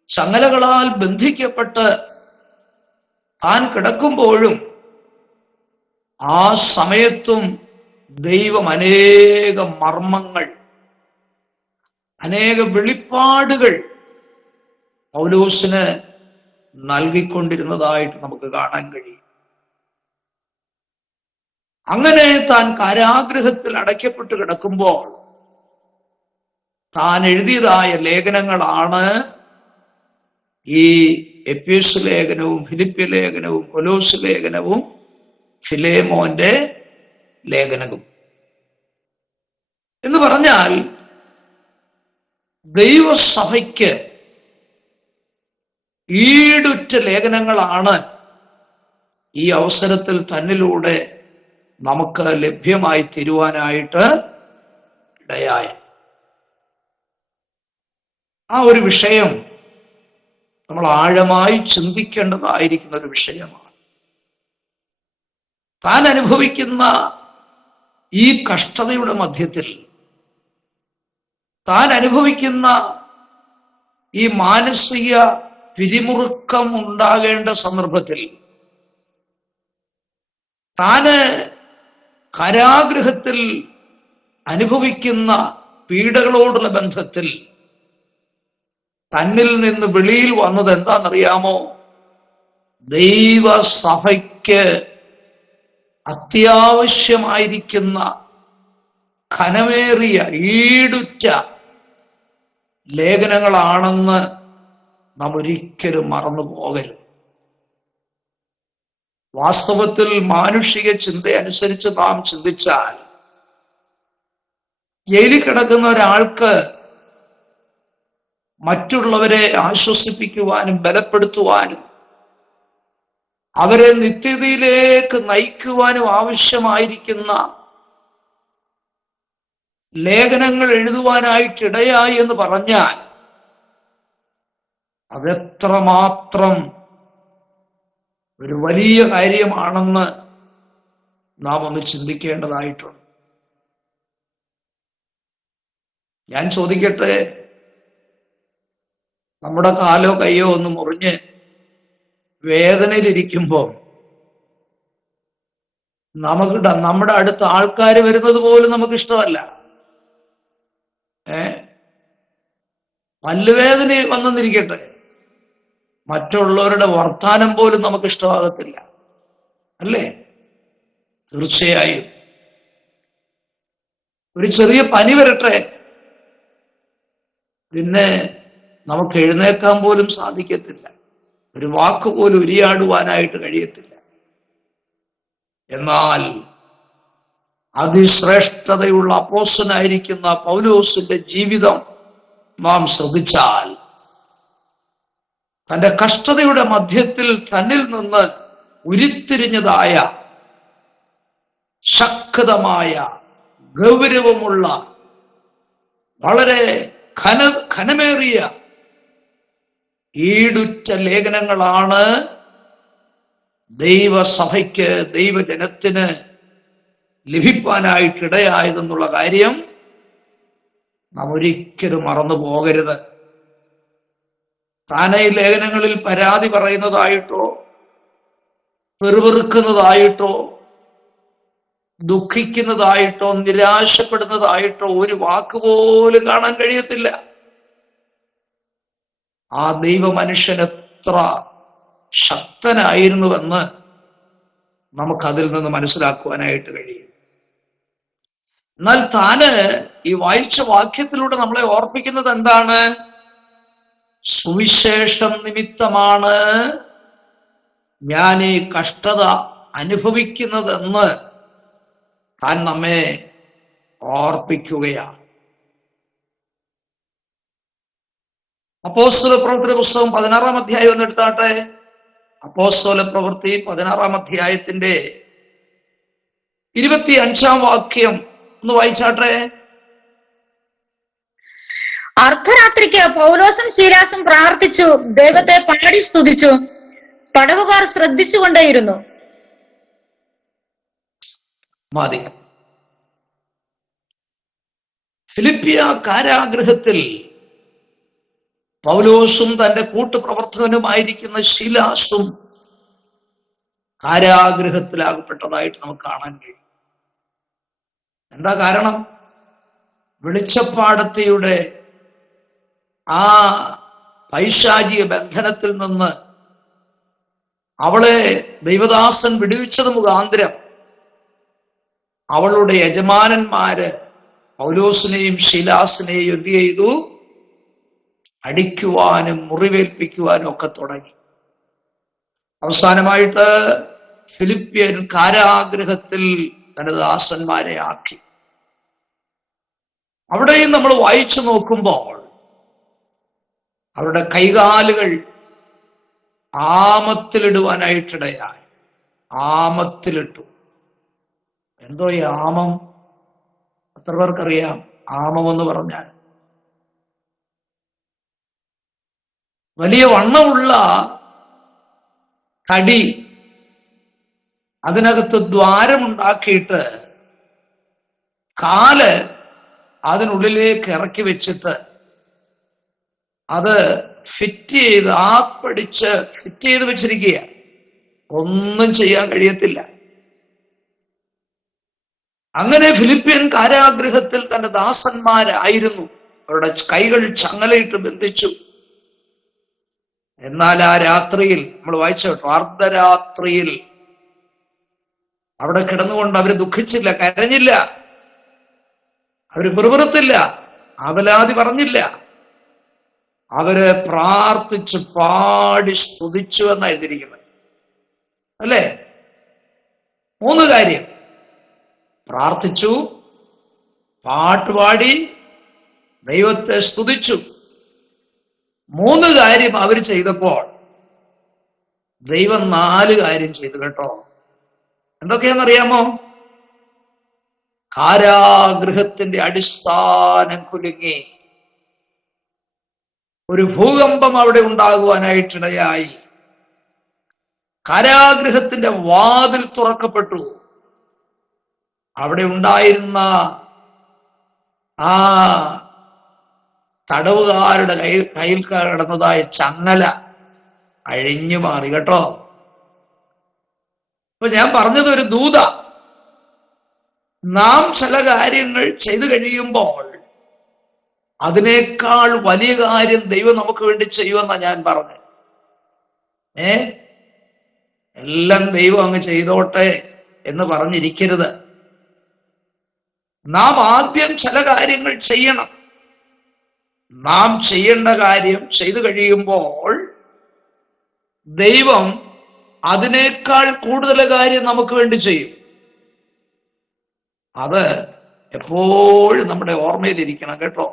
ചങ്ങലകളാൽ ബന്ധിക്കപ്പെട്ട് താൻ കിടക്കുമ്പോഴും ആ സമയത്തും ദൈവം അനേക മർമ്മങ്ങൾ, അനേക വെളിപ്പാടുകൾ പൗലോസിന് നൽകിക്കൊണ്ടിരുന്നതായിട്ട് നമുക്ക് കാണാൻ കഴിയും. അങ്ങനെ താൻ കാരാഗൃഹത്തിൽ അടയ്ക്കപ്പെട്ട് കിടക്കുമ്പോൾ താൻ എഴുതിയതായ ലേഖനങ്ങളാണ് ഈ എഫേസ്യ ലേഖനവും ഫിലിപ്പ്യ ലേഖനവും കൊലോസ് ലേഖനവും ഫിലേമോന്റെ ലേഖനവും. എന്ന് പറഞ്ഞാൽ ദൈവസഭയ്ക്ക് ഈടുറ്റ ലേഖനങ്ങളാണ് ഈ അവസരത്തിൽ തന്നിലൂടെ നമുക്ക് ലഭ്യമായി തീരുവാനായിട്ട് ഇടയായ ആ ഒരു വിഷയം നമ്മൾ ആഴമായി ചിന്തിക്കേണ്ടതായിരിക്കുന്ന ഒരു വിഷയമാണ്. താൻ അനുഭവിക്കുന്ന ഈ കഷ്ടതയുടെ മധ്യത്തിൽ, താൻ അനുഭവിക്കുന്ന ഈ മാനസിക പിരിമുറുക്കം ഉണ്ടാകേണ്ട സന്ദർഭത്തിൽ, താന് കാരാഗൃഹത്തിൽ അനുഭവിക്കുന്ന പീഡകളോടുള്ള ബന്ധത്തിൽ തന്നിൽ നിന്ന് വെളിയിൽ വന്നത് എന്താണെന്നറിയാമോ? ദൈവസഭയ്ക്ക് അത്യാവശ്യമായിരിക്കുന്ന ഘനമേറിയ ഈടുറ്റ ലേഖനങ്ങളാണെന്ന് നാം ഒരിക്കലും മറന്നു പോകരുത്. വാസ്തവത്തിൽ മാനുഷിക ചിന്ത അനുസരിച്ച് നാം ചിന്തിച്ചാൽ, ജയിലിൽ കിടക്കുന്ന ഒരാൾക്ക് മറ്റുള്ളവരെ ആശ്വസിപ്പിക്കുവാനും ബലപ്പെടുത്തുവാനും അവരെ നിത്യതയിലേക്ക് നയിക്കുവാനും ആവശ്യമായിരിക്കുന്ന ലേഖനങ്ങൾ എഴുതുവാനായിട്ടിടയായി എന്ന് പറഞ്ഞാൽ അതെത്രമാത്രം ഒരു വലിയ കാര്യമാണെന്ന് നാം ഒന്ന് ചിന്തിക്കേണ്ടതായിട്ടുണ്ട്. ഞാൻ ചോദിക്കട്ടെ, നമ്മുടെ കാലോ കയ്യോ ഒന്ന് മുറിഞ്ഞ് വേദനയിലിരിക്കുമ്പോൾ നമ്മുടെ അടുത്ത ആൾക്കാർ വരുന്നത് പോലും നമുക്ക് ഇഷ്ടമല്ല. പല്ലുവേദന വന്നെന്നിരിക്കട്ടെ, മറ്റുള്ളവരുടെ വർത്താനം പോലും നമുക്ക് ഇഷ്ടമാകത്തില്ല, അല്ലേ? തീർച്ചയായും. ഒരു ചെറിയ പനി വരട്ടെ, പിന്നെ നമുക്ക് എഴുന്നേക്കാൻ പോലും സാധിക്കത്തില്ല, ഒരു വാക്ക് പോലും ഉരിയാടുവാനായിട്ട് കഴിയത്തില്ല. എന്നാൽ അതിശ്രേഷ്ഠതയുള്ള അപ്പോസ്തലനായിരിക്കുന്ന പൗലോസിന്റെ ജീവിതം നാം ശ്രദ്ധിച്ചാൽ, തന്റെ കഷ്ടതയുടെ മധ്യത്തിൽ തന്നിൽ നിന്ന് ഉരുത്തിരിഞ്ഞതായ ശക്തമായ ഗൗരവമുള്ള വളരെ ഘനമേറിയ ഈടുറ്റ ലേഖനങ്ങളാണ് ദൈവസഭയ്ക്ക്, ദൈവജനത്തിന് ലഭിക്കാനായിട്ടിടയായതെന്നുള്ള കാര്യം നാം ഒരിക്കലും മറന്നു പോകരുത്. താനെ ഈ ലേഖനങ്ങളിൽ പരാതി പറയുന്നതായിട്ടോ പെറുപെറുക്കുന്നതായിട്ടോ ദുഃഖിക്കുന്നതായിട്ടോ നിരാശപ്പെടുന്നതായിട്ടോ ഒരു വാക്കുപോലും കാണാൻ കഴിയത്തില്ല. ആ ദൈവ മനുഷ്യൻ എത്ര ശക്തനായിരുന്നുവെന്ന് നമുക്കതിൽ നിന്ന് മനസ്സിലാക്കുവാനായിട്ട് കഴിയും. എന്നാൽ താന് ഈ വായിച്ച വാക്യത്തിലൂടെ നമ്മളെ ഓർപ്പിക്കുന്നത് എന്താണ്? സുവിശേഷം നിമിത്തമാണ് ഞാൻ ഈ കഷ്ടത അനുഭവിക്കുന്നതെന്ന് താൻ നമ്മെ ഓർപ്പിക്കുകയാണ്. അപ്പോസ്തല പ്രവൃത്തിയുടെ പുസ്തകം 16-ാം അധ്യായം ഒന്ന് എടുത്താട്ടെ. അപ്പോസ്തല പ്രവൃത്തി 16-ാം അധ്യായത്തിന്റെ 25-ാം വാക്യം ഒന്ന് വായിച്ചാട്ടെ. അർദ്ധരാത്രിക്ക് പൗലോസും ശീലാസും പ്രാർത്ഥിച്ചു, ദൈവത്തെ പാടി സ്തുതിച്ചു. തടവുകാർ ശ്രദ്ധിച്ചുകൊണ്ടേയിരുന്നു. മതി. ഫിലിപ്പിയ കാരാഗൃഹത്തിൽ പൗലോസും തന്റെ കൂട്ടുപ്രവർത്തകനുമായിരിക്കുന്ന ശീലാസും കാരാഗൃഹത്തിലാകപ്പെട്ടതായിട്ട് നമുക്ക് കാണാൻ കഴിയും. എന്താ കാരണം? വെളിച്ചപ്പാടത്തിയുടെ ആ പൈശാചിക ബന്ധനത്തിൽ നിന്ന് അവളെ ദൈവദാസൻ വിടുവിച്ചത് മുഖാന്തരം അവളുടെ യജമാനന്മാര് പൗലോസിനെയും ശീലാസിനെയും എന്ത് ചെയ്തു? അടിക്കുവാനും മുറിവേൽപ്പിക്കുവാനും ഒക്കെ തുടങ്ങി. അവസാനമായിട്ട് ഫിലിപ്പിയൻ കാരാഗൃഹത്തിൽ തന്റെ ദാസന്മാരെ ആക്കി. അവിടെയും നമ്മൾ വായിച്ചു നോക്കുമ്പോൾ അവരുടെ കൈകാലുകൾ ആമത്തിലിടുവാനായിട്ടിടയായി. ആമത്തിലിട്ടു. എന്തോ ഈ ആമം? എത്ര പേർക്കറിയാം ആമം എന്ന് പറഞ്ഞാൽ? വലിയ വണ്ണമുള്ള തടി, അതിനകത്ത് ദ്വാരമുണ്ടാക്കിയിട്ട് കാല് അതിനുള്ളിലേക്ക് ഇറക്കി വെച്ചിട്ട് അത് ഫിറ്റ് ചെയ്ത് ആപ്പടിച്ച് ഫിറ്റ് ചെയ്ത് വെച്ചിരിക്കുക. ഒന്നും ചെയ്യാൻ കഴിയത്തില്ല. അങ്ങനെ ഫിലിപ്പിയൻ കാരാഗൃഹത്തിൽ തന്റെ ദാസന്മാരായിരുന്നു. അവരുടെ കൈകൾ ചങ്ങലയിട്ട് ബന്ധിച്ചു. എന്നാൽ ആ രാത്രിയിൽ നമ്മൾ വായിച്ചു കേട്ടോ, അർദ്ധരാത്രിയിൽ അവിടെ കിടന്നുകൊണ്ട് അവര് ദുഃഖിച്ചില്ല, കരഞ്ഞില്ല, അവര് പിറുപിറുത്തില്ല, ആവലാതി പറഞ്ഞില്ല. അവര് പ്രാർത്ഥിച്ച് പാടി സ്തുതിച്ചു എന്നാണ് എഴുതിയിരിക്കുന്നത്, അല്ലേ? 3 കാര്യം: പ്രാർത്ഥിച്ചു, പാട്ടുപാടി, ദൈവത്തെ സ്തുതിച്ചു. 3 കാര്യം അവർ ചെയ്തപ്പോൾ ദൈവം 4 കാര്യം ചെയ്തു കേട്ടോ. എന്തൊക്കെയാണെന്നറിയാമോ? കാരാഗൃഹത്തിന്റെ അടിസ്ഥാനം കുലുങ്ങി. ഒരു ഭൂകമ്പം അവിടെ ഉണ്ടാകുവാനായിട്ടിടയായി. കാരാഗൃഹത്തിന്റെ വാതിൽ തുറക്കപ്പെട്ടു. അവിടെ ഉണ്ടായിരുന്ന ആ തടവുകാരുടെ കയ്യിൽ കിടന്നതായ ചങ്ങല അഴിഞ്ഞു മാറി കേട്ടോ. അപ്പൊ ഞാൻ പറഞ്ഞത് ഒരു ദൂത. നാം ചില കാര്യങ്ങൾ ചെയ്തു കഴിയുമ്പോൾ അതിനേക്കാൾ വലിയ കാര്യം ദൈവം നമുക്ക് വേണ്ടി ചെയ്യുമെന്നാ ഞാൻ പറഞ്ഞത്. എല്ലാം ദൈവം അങ്ങ് ചെയ്തോട്ടെ എന്ന് പറഞ്ഞിരിക്കരുത്. നാം ആദ്യം ചില കാര്യങ്ങൾ ചെയ്യണം. നാം ചെയ്യേണ്ട കാര്യം ചെയ്തു കഴിയുമ്പോൾ ദൈവം അതിനേക്കാൾ കൂടുതൽ കാര്യം നമുക്ക് വേണ്ടി ചെയ്യും. അത് എപ്പോഴും നമ്മുടെ ഓർമ്മയിലിരിക്കണം കേട്ടോ.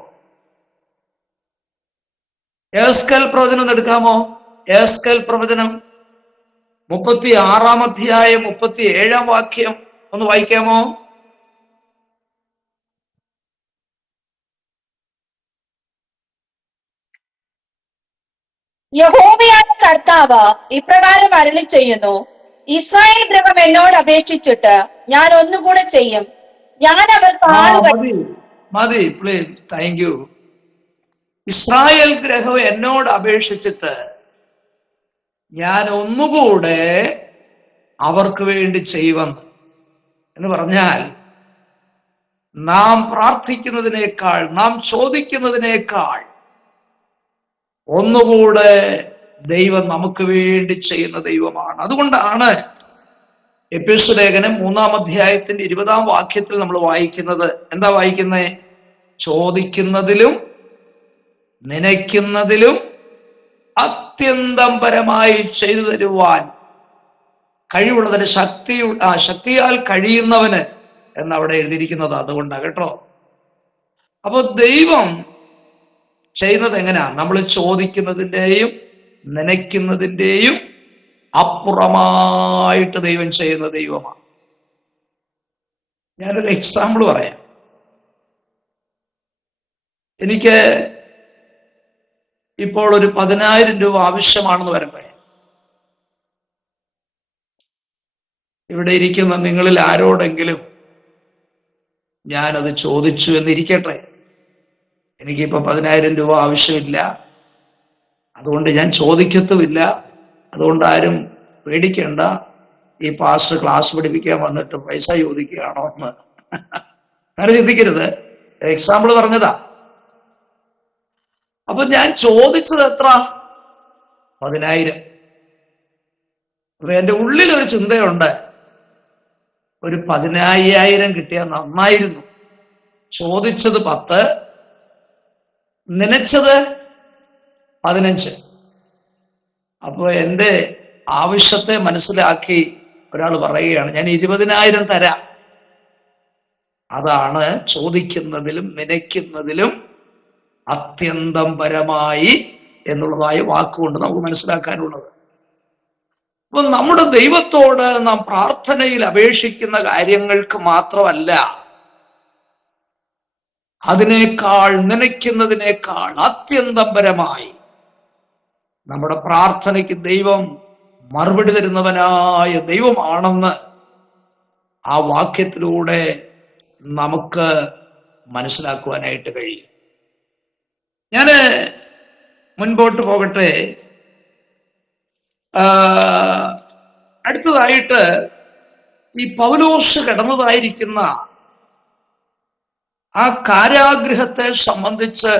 യെഹെസ്കേൽ പ്രവചനം എടുക്കാമോ? യെഹെസ്കേൽ പ്രവചനം 36-ാം അധ്യായം 37-ാം വാക്യം ഒന്ന് വായിക്കാമോ? യഹോവയായ കർത്താവ് ഇപ്രകാരം അരുളി ചെയ്യുന്നു: ഇസ്രായേൽ ഗൃഹം എന്നോട് അപേക്ഷിച്ചിട്ട് ഞാൻ ഒന്നുകൂടെ ചെയ്യും. ഞാൻ അവർക്ക് ആളുകൾ മതി പ്ലീസ്. Thank you. ഇസ്രായേൽ ഗൃഹം എന്നോട് അപേക്ഷിച്ചിട്ട് ഞാൻ ഒന്നുകൂടെ അവർക്ക് വേണ്ടി ചെയ്യുമെന്ന് എന്ന് പറഞ്ഞാൽ, നാം പ്രാർത്ഥിക്കുന്നതിനേക്കാൾ, നാം ചോദിക്കുന്നതിനേക്കാൾ ഒന്നുകൂടെ ദൈവം നമുക്ക് വേണ്ടി ചെയ്യുന്ന ദൈവമാണ്. അതുകൊണ്ടാണ് എഫേസ്യ ലേഖനം 3-ാം അധ്യായത്തിന്റെ 20-ാം വാക്യത്തിൽ നമ്മൾ വായിക്കുന്നത്. എന്താ വായിക്കുന്നത്? ചോദിക്കുന്നതിലും നനയ്ക്കുന്നതിലും അത്യന്തം പരമായി ചെയ്തു തരുവാൻ കഴിവുള്ളതിന് ശക്തിയാൽ കഴിയുന്നവന് എന്നവിടെ എഴുതിയിരിക്കുന്നത്. അതുകൊണ്ടാണ് കേട്ടോ. അപ്പൊ ദൈവം ചെയ്യുന്നത് എങ്ങനെയാ? നമ്മൾ ചോദിക്കുന്നതിൻ്റെയും നനയ്ക്കുന്നതിൻ്റെയും അപ്പുറമായിട്ട് ദൈവം ചെയ്യുന്ന ദൈവമാണ്. ഞാനൊരു എക്സാമ്പിൾ പറയാം. എനിക്ക് ഇപ്പോൾ ഒരു 10,000 രൂപ ആവശ്യമാണെന്ന് വരട്ടെ. ഇവിടെ ഇരിക്കുന്ന നിങ്ങളിൽ ആരോടെങ്കിലും ഞാനത് ചോദിച്ചു എന്നിരിക്കട്ടെ. എനിക്കിപ്പോ 10,000 രൂപ ആവശ്യമില്ല, അതുകൊണ്ട് ഞാൻ ചോദിക്കത്തുമില്ല. അതുകൊണ്ട് ആരും പേടിക്കേണ്ട, ഈ പാസ്റ്റർ ക്ലാസ് പഠിപ്പിക്കാൻ വന്നിട്ട് പൈസ ചോദിക്കുകയാണോ എന്ന് അങ്ങനെ ചിന്തിക്കരുത്. എക്സാമ്പിൾ പറഞ്ഞതാ. അപ്പൊ ഞാൻ ചോദിച്ചത് എത്ര? 10,000. അപ്പൊ എന്റെ ഉള്ളിലൊരു ചിന്തയുണ്ട്, ഒരു 15,000 കിട്ടിയാൽ നന്നായിരുന്നു. ചോദിച്ചത് 10, നനച്ചത് 15. അപ്പൊ എന്റെ ആവശ്യത്തെ മനസ്സിലാക്കി ഒരാൾ പറയുകയാണ്, ഞാൻ 20,000 തരാം. അതാണ് ചോദിക്കുന്നതിലും നനയ്ക്കുന്നതിലും അത്യന്തം പരമായി എന്നുള്ളതായ വാക്കുകൊണ്ട് നമുക്ക് മനസ്സിലാക്കാനുള്ളത്. അപ്പൊ നമ്മുടെ ദൈവത്തോട് നാം പ്രാർത്ഥനയിൽ അപേക്ഷിക്കുന്ന കാര്യങ്ങൾക്ക് മാത്രമല്ല, അതിനേക്കാൾ നനയ്ക്കുന്നതിനേക്കാൾ അത്യന്തപരമായി നമ്മുടെ പ്രാർത്ഥനയ്ക്ക് ദൈവം മറുപടി തരുന്നവനായ ദൈവമാണെന്ന് ആ വാക്യത്തിലൂടെ നമുക്ക് മനസ്സിലാക്കുവാനായിട്ട് കഴിയും. ഞാന് മുൻപോട്ട് പോകട്ടെ. അടുത്തതായിട്ട് ഈ പൗലോസ് കിടന്നതായിരിക്കുന്ന ആ കാരാഗൃഹത്തെ സംബന്ധിച്ച്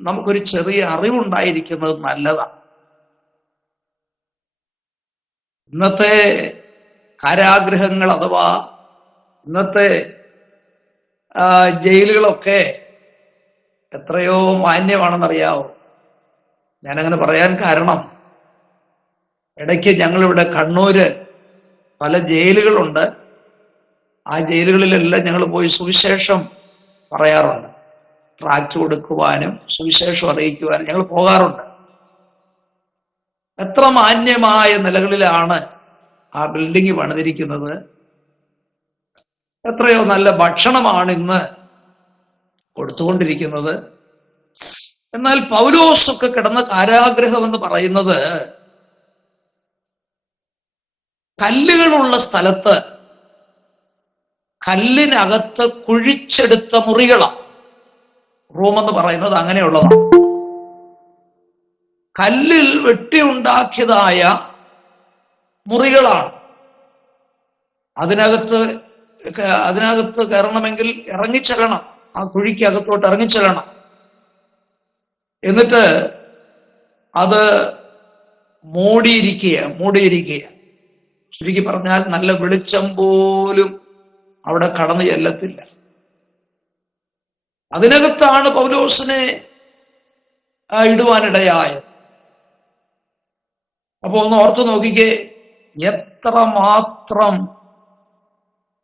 നമുക്കൊരു ചെറിയ അറിവുണ്ടായിരിക്കുന്നത് നല്ലതാണ്. ഇന്നത്തെ കാരാഗൃഹങ്ങൾ അഥവാ ഇന്നത്തെ ജയിലുകളൊക്കെ എത്രയോ മാന്യമാണെന്നറിയാവോ? ഞാനങ്ങനെ പറയാൻ കാരണം, ഇടയ്ക്ക് ഞങ്ങളിവിടെ കണ്ണൂര് പല ജയിലുകളുണ്ട്. ആ ജയിലുകളിലെല്ലാം ഞങ്ങൾ പോയി സുവിശേഷം പറയാറുണ്ട്. ട്രാക്ട് കൊടുക്കുവാനും സുവിശേഷം അറിയിക്കുവാനും ഞങ്ങൾ പോകാറുണ്ട്. എത്ര മാന്യമായ നിലകളിലാണ് ആ ബിൽഡിംഗ് പണിതിരിക്കുന്നത്. എത്രയോ നല്ല ഭക്ഷണമാണ് ഇന്ന് കൊടുത്തുകൊണ്ടിരിക്കുന്നത്. എന്നാൽ പൗലോസൊക്കെ കിടന്ന കാരാഗ്രഹം എന്ന് പറയുന്നത് കല്ലുകളുള്ള സ്ഥലത്ത് കല്ലിനകത്ത് കുഴിച്ചെടുത്ത മുറികളാണ്. റൂമെന്ന് പറയുന്നത് അങ്ങനെയുള്ളതാണ്. കല്ലിൽ വെട്ടിയുണ്ടാക്കിയതായ മുറികളാണ്. അതിനകത്ത് കയറണമെങ്കിൽ ഇറങ്ങിച്ചെല്ലണം, ആ കുഴിക്കകത്തോട്ട് ഇറങ്ങിച്ചെല്ലണം. എന്നിട്ട് അത് മൂടിയിരിക്കുക. ചുരുക്കി പറഞ്ഞാൽ നല്ല വെളിച്ചം പോലും അവിടെ കടന്നു ചെല്ലത്തില്ല. അതിനകത്താണ് പൗലോസിനെ ഇടുവാനിടയായത്. അപ്പൊ ഒന്ന് ഓർത്തു നോക്കിക്കേ, എത്രമാത്രം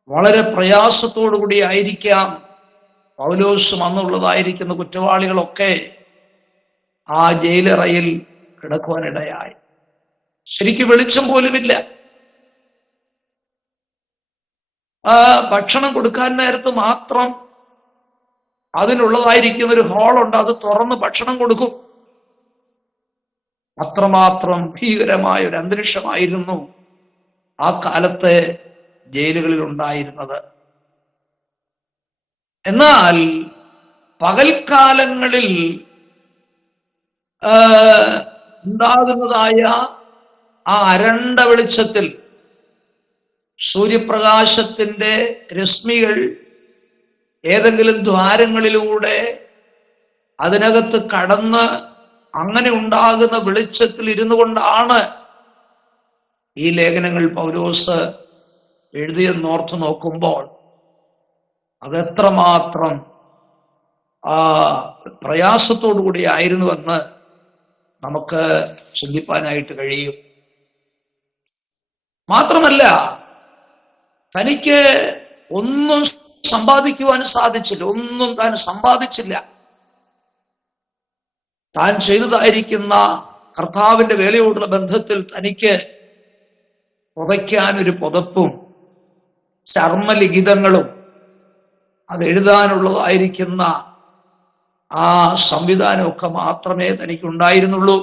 വളരെ പ്രയാസത്തോടു കൂടി ആയിരിക്കാം പൗലോസും അന്നുള്ളതായിരിക്കുന്ന കുറ്റവാളികളൊക്കെ ആ ജയിലറയിൽ കിടക്കുവാനിടയായി. ശരിക്കും വെളിച്ചം പോലുമില്ല. ഭക്ഷണം കൊടുക്കാൻ നേരത്ത് മാത്രം അതിനുള്ളതായിരിക്കുന്ന ഒരു ഹാളുണ്ട്, അത് തുറന്ന് ഭക്ഷണം കൊടുക്കും. അത്രമാത്രം ഭീകരമായ ഒരു അന്തരീക്ഷമായിരുന്നു ആ കാലത്തെ ജയിലുകളിൽ ഉണ്ടായിരുന്നത്. എന്നാൽ പകൽക്കാലങ്ങളിൽ ഉണ്ടാകുന്നതായ ആ അരണ്ട വെളിച്ചത്തിൽ സൂര്യപ്രകാശത്തിന്റെ രശ്മികൾ ഏതെങ്കിലും ദ്വാരങ്ങളിലൂടെ അതിനകത്ത് കടന്ന് അങ്ങനെ ഉണ്ടാകുന്ന വെളിച്ചത്തിൽ ഇരുന്നു കൊണ്ടാണ് ഈ ലേഖനങ്ങൾ പൗലോസ് എഴുതിയെന്നോർത്ത് നോക്കുമ്പോൾ അതെത്രമാത്രം പ്രയാസത്തോടു കൂടി ആയിരുന്നുവെന്ന് നമുക്ക് ചിന്തിപ്പാനായിട്ട് കഴിയും. മാത്രമല്ല, തനിക്ക് ഒന്നും സമ്പാദിക്കുവാൻ സാധിച്ചില്ല. ഒന്നും താൻ സമ്പാദിച്ചില്ല. താൻ ചെയ്തതായിരിക്കുന്ന കർത്താവിന്റെ വേലയോടുള്ള ബന്ധത്തിൽ തനിക്ക് പുതയ്ക്കാനൊരു പുതപ്പും ചർമ്മലിഖിതങ്ങളും അതെഴുതാനുള്ളതായിരിക്കുന്ന ആ സംവിധാനമൊക്കെ മാത്രമേ തനിക്കുണ്ടായിരുന്നുള്ളൂ.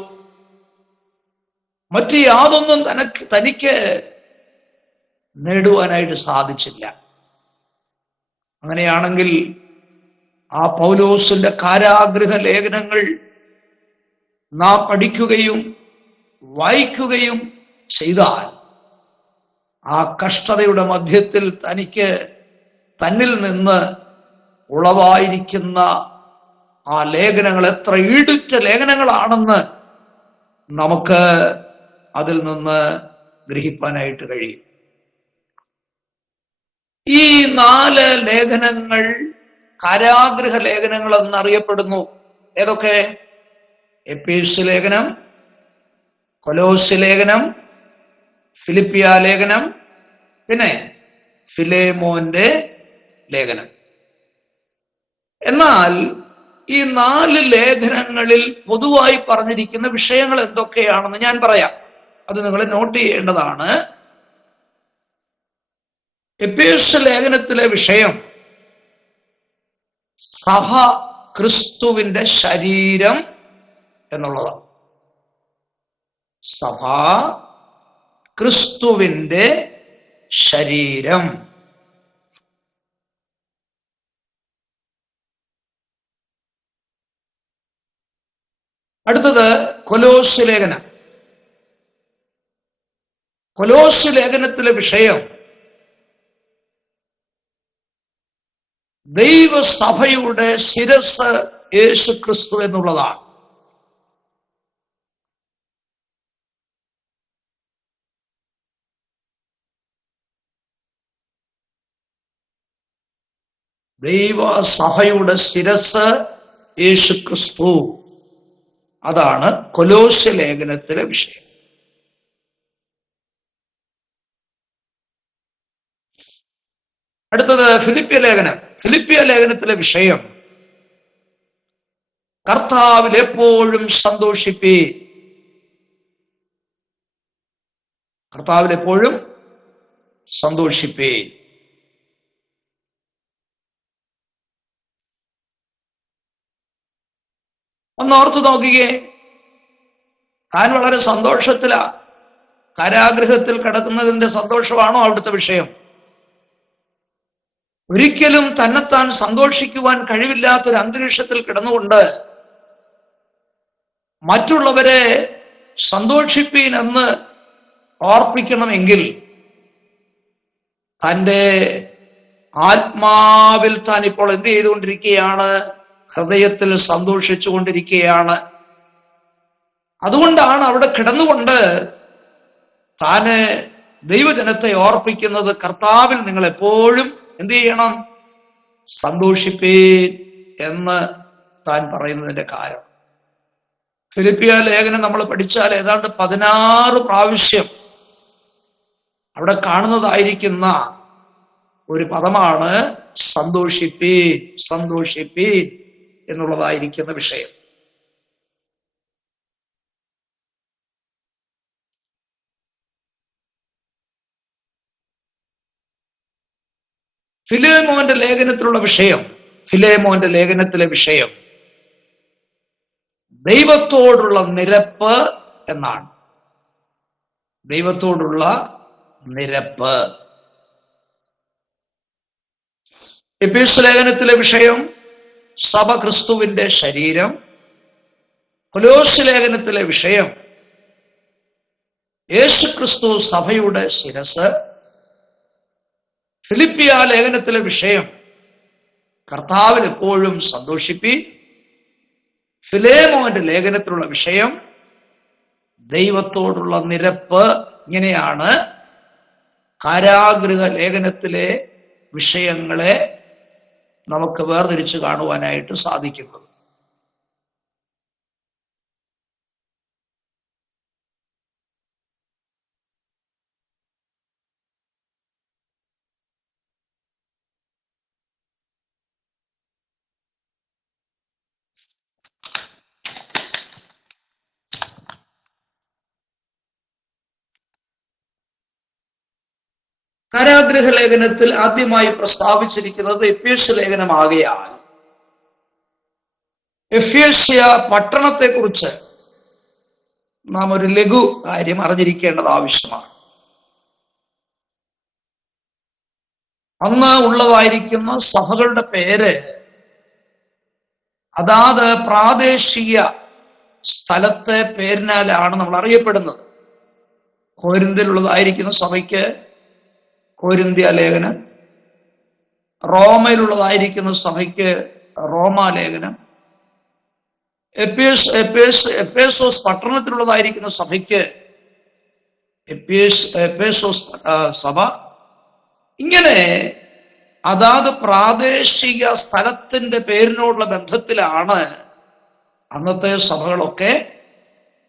മറ്റ് യാതൊന്നും തനിക്ക് നേടുവാനായിട്ട് സാധിച്ചില്ല. അങ്ങനെയാണെങ്കിൽ ആ പൗലോസിന്റെ കാരാഗൃഹ ലേഖനങ്ങൾ നാം പഠിക്കുകയും വായിക്കുകയും ചെയ്താൽ ആ കഷ്ടതയുടെ മധ്യത്തിൽ തന്നിൽ നിന്ന് ഉളവായിരിക്കുന്ന ആ ലേഖനങ്ങൾ എത്ര ഈടുറ്റ ലേഖനങ്ങളാണെന്ന് നമുക്ക് അതിൽ നിന്ന് ഗ്രഹിപ്പാനായിട്ട് കഴിയും. ഈ 4 ലേഖനങ്ങൾ കാരാഗൃഹ ലേഖനങ്ങൾ എന്നറിയപ്പെടുന്നു. ഏതൊക്കെ? എഫേസ്യ ലേഖനം, കൊലോസ്യ ലേഖനം, ഫിലിപ്പിയ ലേഖനം, പിന്നെ ഫിലേമോന്റെ ലേഖനം. എന്നാൽ ഈ 4 ലേഖനങ്ങളിൽ പൊതുവായി പറഞ്ഞിരിക്കുന്ന വിഷയങ്ങൾ എന്തൊക്കെയാണെന്ന് ഞാൻ പറയാം. അത് നിങ്ങൾ നോട്ട് ചെയ്യേണ്ടതാണ്. എഫേസ്യ ലേഖനത്തിലെ വിഷയം സഭ ക്രിസ്തുവിന്റെ ശരീരം എന്നുള്ളതാണ്. സഭ ക്രിസ്തുവിന്റെ ശരീരം. അടുത്തത് കൊലോസ്യ ലേഖനം. കൊലോസ്യ ലേഖനത്തിലെ വിഷയം ദൈവസഭയുടെ ശിരസ് യേശു ക്രിസ്തു എന്നുള്ളതാണ്. ദൈവസഭയുടെ ശിരസ് യേശു ക്രിസ്തു. അതാണ് കൊലോസ്യ ലേഖനത്തിലെ വിഷയം. അടുത്തത് ഫിലിപ്പിയ ലേഖനം. ഫിലിപ്പിയ ലേഖനത്തിലെ വിഷയം കർത്താവിൽ എപ്പോഴും സന്തോഷിപ്പീൻ. കർത്താവിൽ എപ്പോഴും സന്തോഷിപ്പീൻ. ഒന്ന് ഓർത്തു നോക്കുകയെ, താൻ വളരെ സന്തോഷത്തിലാ. കാരാഗൃഹത്തിൽ കിടക്കുന്നതിന്റെ സന്തോഷമാണോ അവിടുത്തെ വിഷയം? ഒരിക്കലും തന്നെത്താൻ സന്തോഷിക്കുവാൻ കഴിവില്ലാത്തൊരു അന്തരീക്ഷത്തിൽ കിടന്നുകൊണ്ട് മറ്റുള്ളവരെ സന്തോഷിപ്പീൻ എന്ന് ഓർപ്പിക്കണമെങ്കിൽ തൻ്റെ ആത്മാവിൽ താൻ ഇപ്പോൾ എന്ത് ചെയ്തുകൊണ്ടിരിക്കുകയാണ്? ഹൃദയത്തിൽ സന്തോഷിച്ചു കൊണ്ടിരിക്കുകയാണ്. അതുകൊണ്ടാണ് അവിടെ കിടന്നുകൊണ്ട് താന് ദൈവജനത്തെ ഓർപ്പിക്കുന്നത്, കർത്താവിൽ നിങ്ങൾ എപ്പോഴും എന്ത് ചെയ്യണം? സന്തോഷിപ്പീൻ എന്ന് താൻ പറയുന്നതിന്റെ കാരണം. ഫിലിപ്പിയ ലേഖനം നമ്മൾ പഠിച്ചാൽ ഏതാണ്ട് 16 പ്രാവശ്യം അവിടെ കാണുന്നതായിരിക്കുന്ന ഒരു പദമാണ് സന്തോഷിപ്പീൻ, സന്തോഷിപ്പീൻ എന്നുള്ളതായിരിക്കുന്ന വിഷയം. ഫിലേമോന്റെ ലേഖനത്തിലുള്ള വിഷയം, ഫിലേമോന്റെ ലേഖനത്തിലെ വിഷയം ദൈവത്തോടുള്ള നിരപ്പ് എന്നാണ്. ദൈവത്തോടുള്ള നിരപ്പ്. എഫേസ്യ ലേഖനത്തിലെ വിഷയം സഭ ക്രിസ്തുവിന്റെ ശരീരം. കൊലോസ്യ ലേഖനത്തിലെ വിഷയം യേശു ക്രിസ്തു സഭയുടെ ശിരസ്. ഫിലിപ്പിയ ലേഖനത്തിലെ വിഷയം കർത്താവിൽ എപ്പോഴും സന്തോഷിപ്പീൻ. ഫിലേമോന്റെ ലേഖനത്തിലുള്ള വിഷയം ദൈവത്തോടുള്ള നിരപ്പ്. ഇങ്ങനെയാണ് കാരാഗൃഹ ലേഖനത്തിലെ വിഷയങ്ങളെ നമുക്ക് വേർതിരിച്ച് കാണുവാനായിട്ട് സാധിക്കുന്നത്. കാരാഗൃഹ ലേഖനത്തിൽ ആദ്യമായി പ്രസ്താവിച്ചിരിക്കുന്നത് എഫേസ്യ ലേഖനമാകയാൽ എഫേസ്യ പട്ടണത്തെക്കുറിച്ച് നാം ഒരു ലഘു കാര്യം അറിഞ്ഞിരിക്കേണ്ടത് ആവശ്യമാണ്. അന്ന് ഉള്ളതായിരിക്കുന്ന സഭകളുടെ പേര് അതാത് പ്രാദേശിക സ്ഥലത്തെ പേരിനാലാണ് നമ്മൾ അറിയപ്പെടുന്നത്. കോരിന്തിലുള്ളതായിരിക്കുന്ന സഭയ്ക്ക് കോരിന്ത്യ ലേഖനം, റോമയിലുള്ളതായിരിക്കുന്ന സഭയ്ക്ക് റോമാലേഖനം, എഫേസോസ് പട്ടണത്തിലുള്ളതായിരിക്കുന്ന സഭയ്ക്ക് എഫേസോസ് സഭ. ഇങ്ങനെ അതാത് പ്രാദേശിക സ്ഥലത്തിന്റെ പേരിനോടുള്ള ബന്ധത്തിലാണ് അന്നത്തെ സഭകളൊക്കെ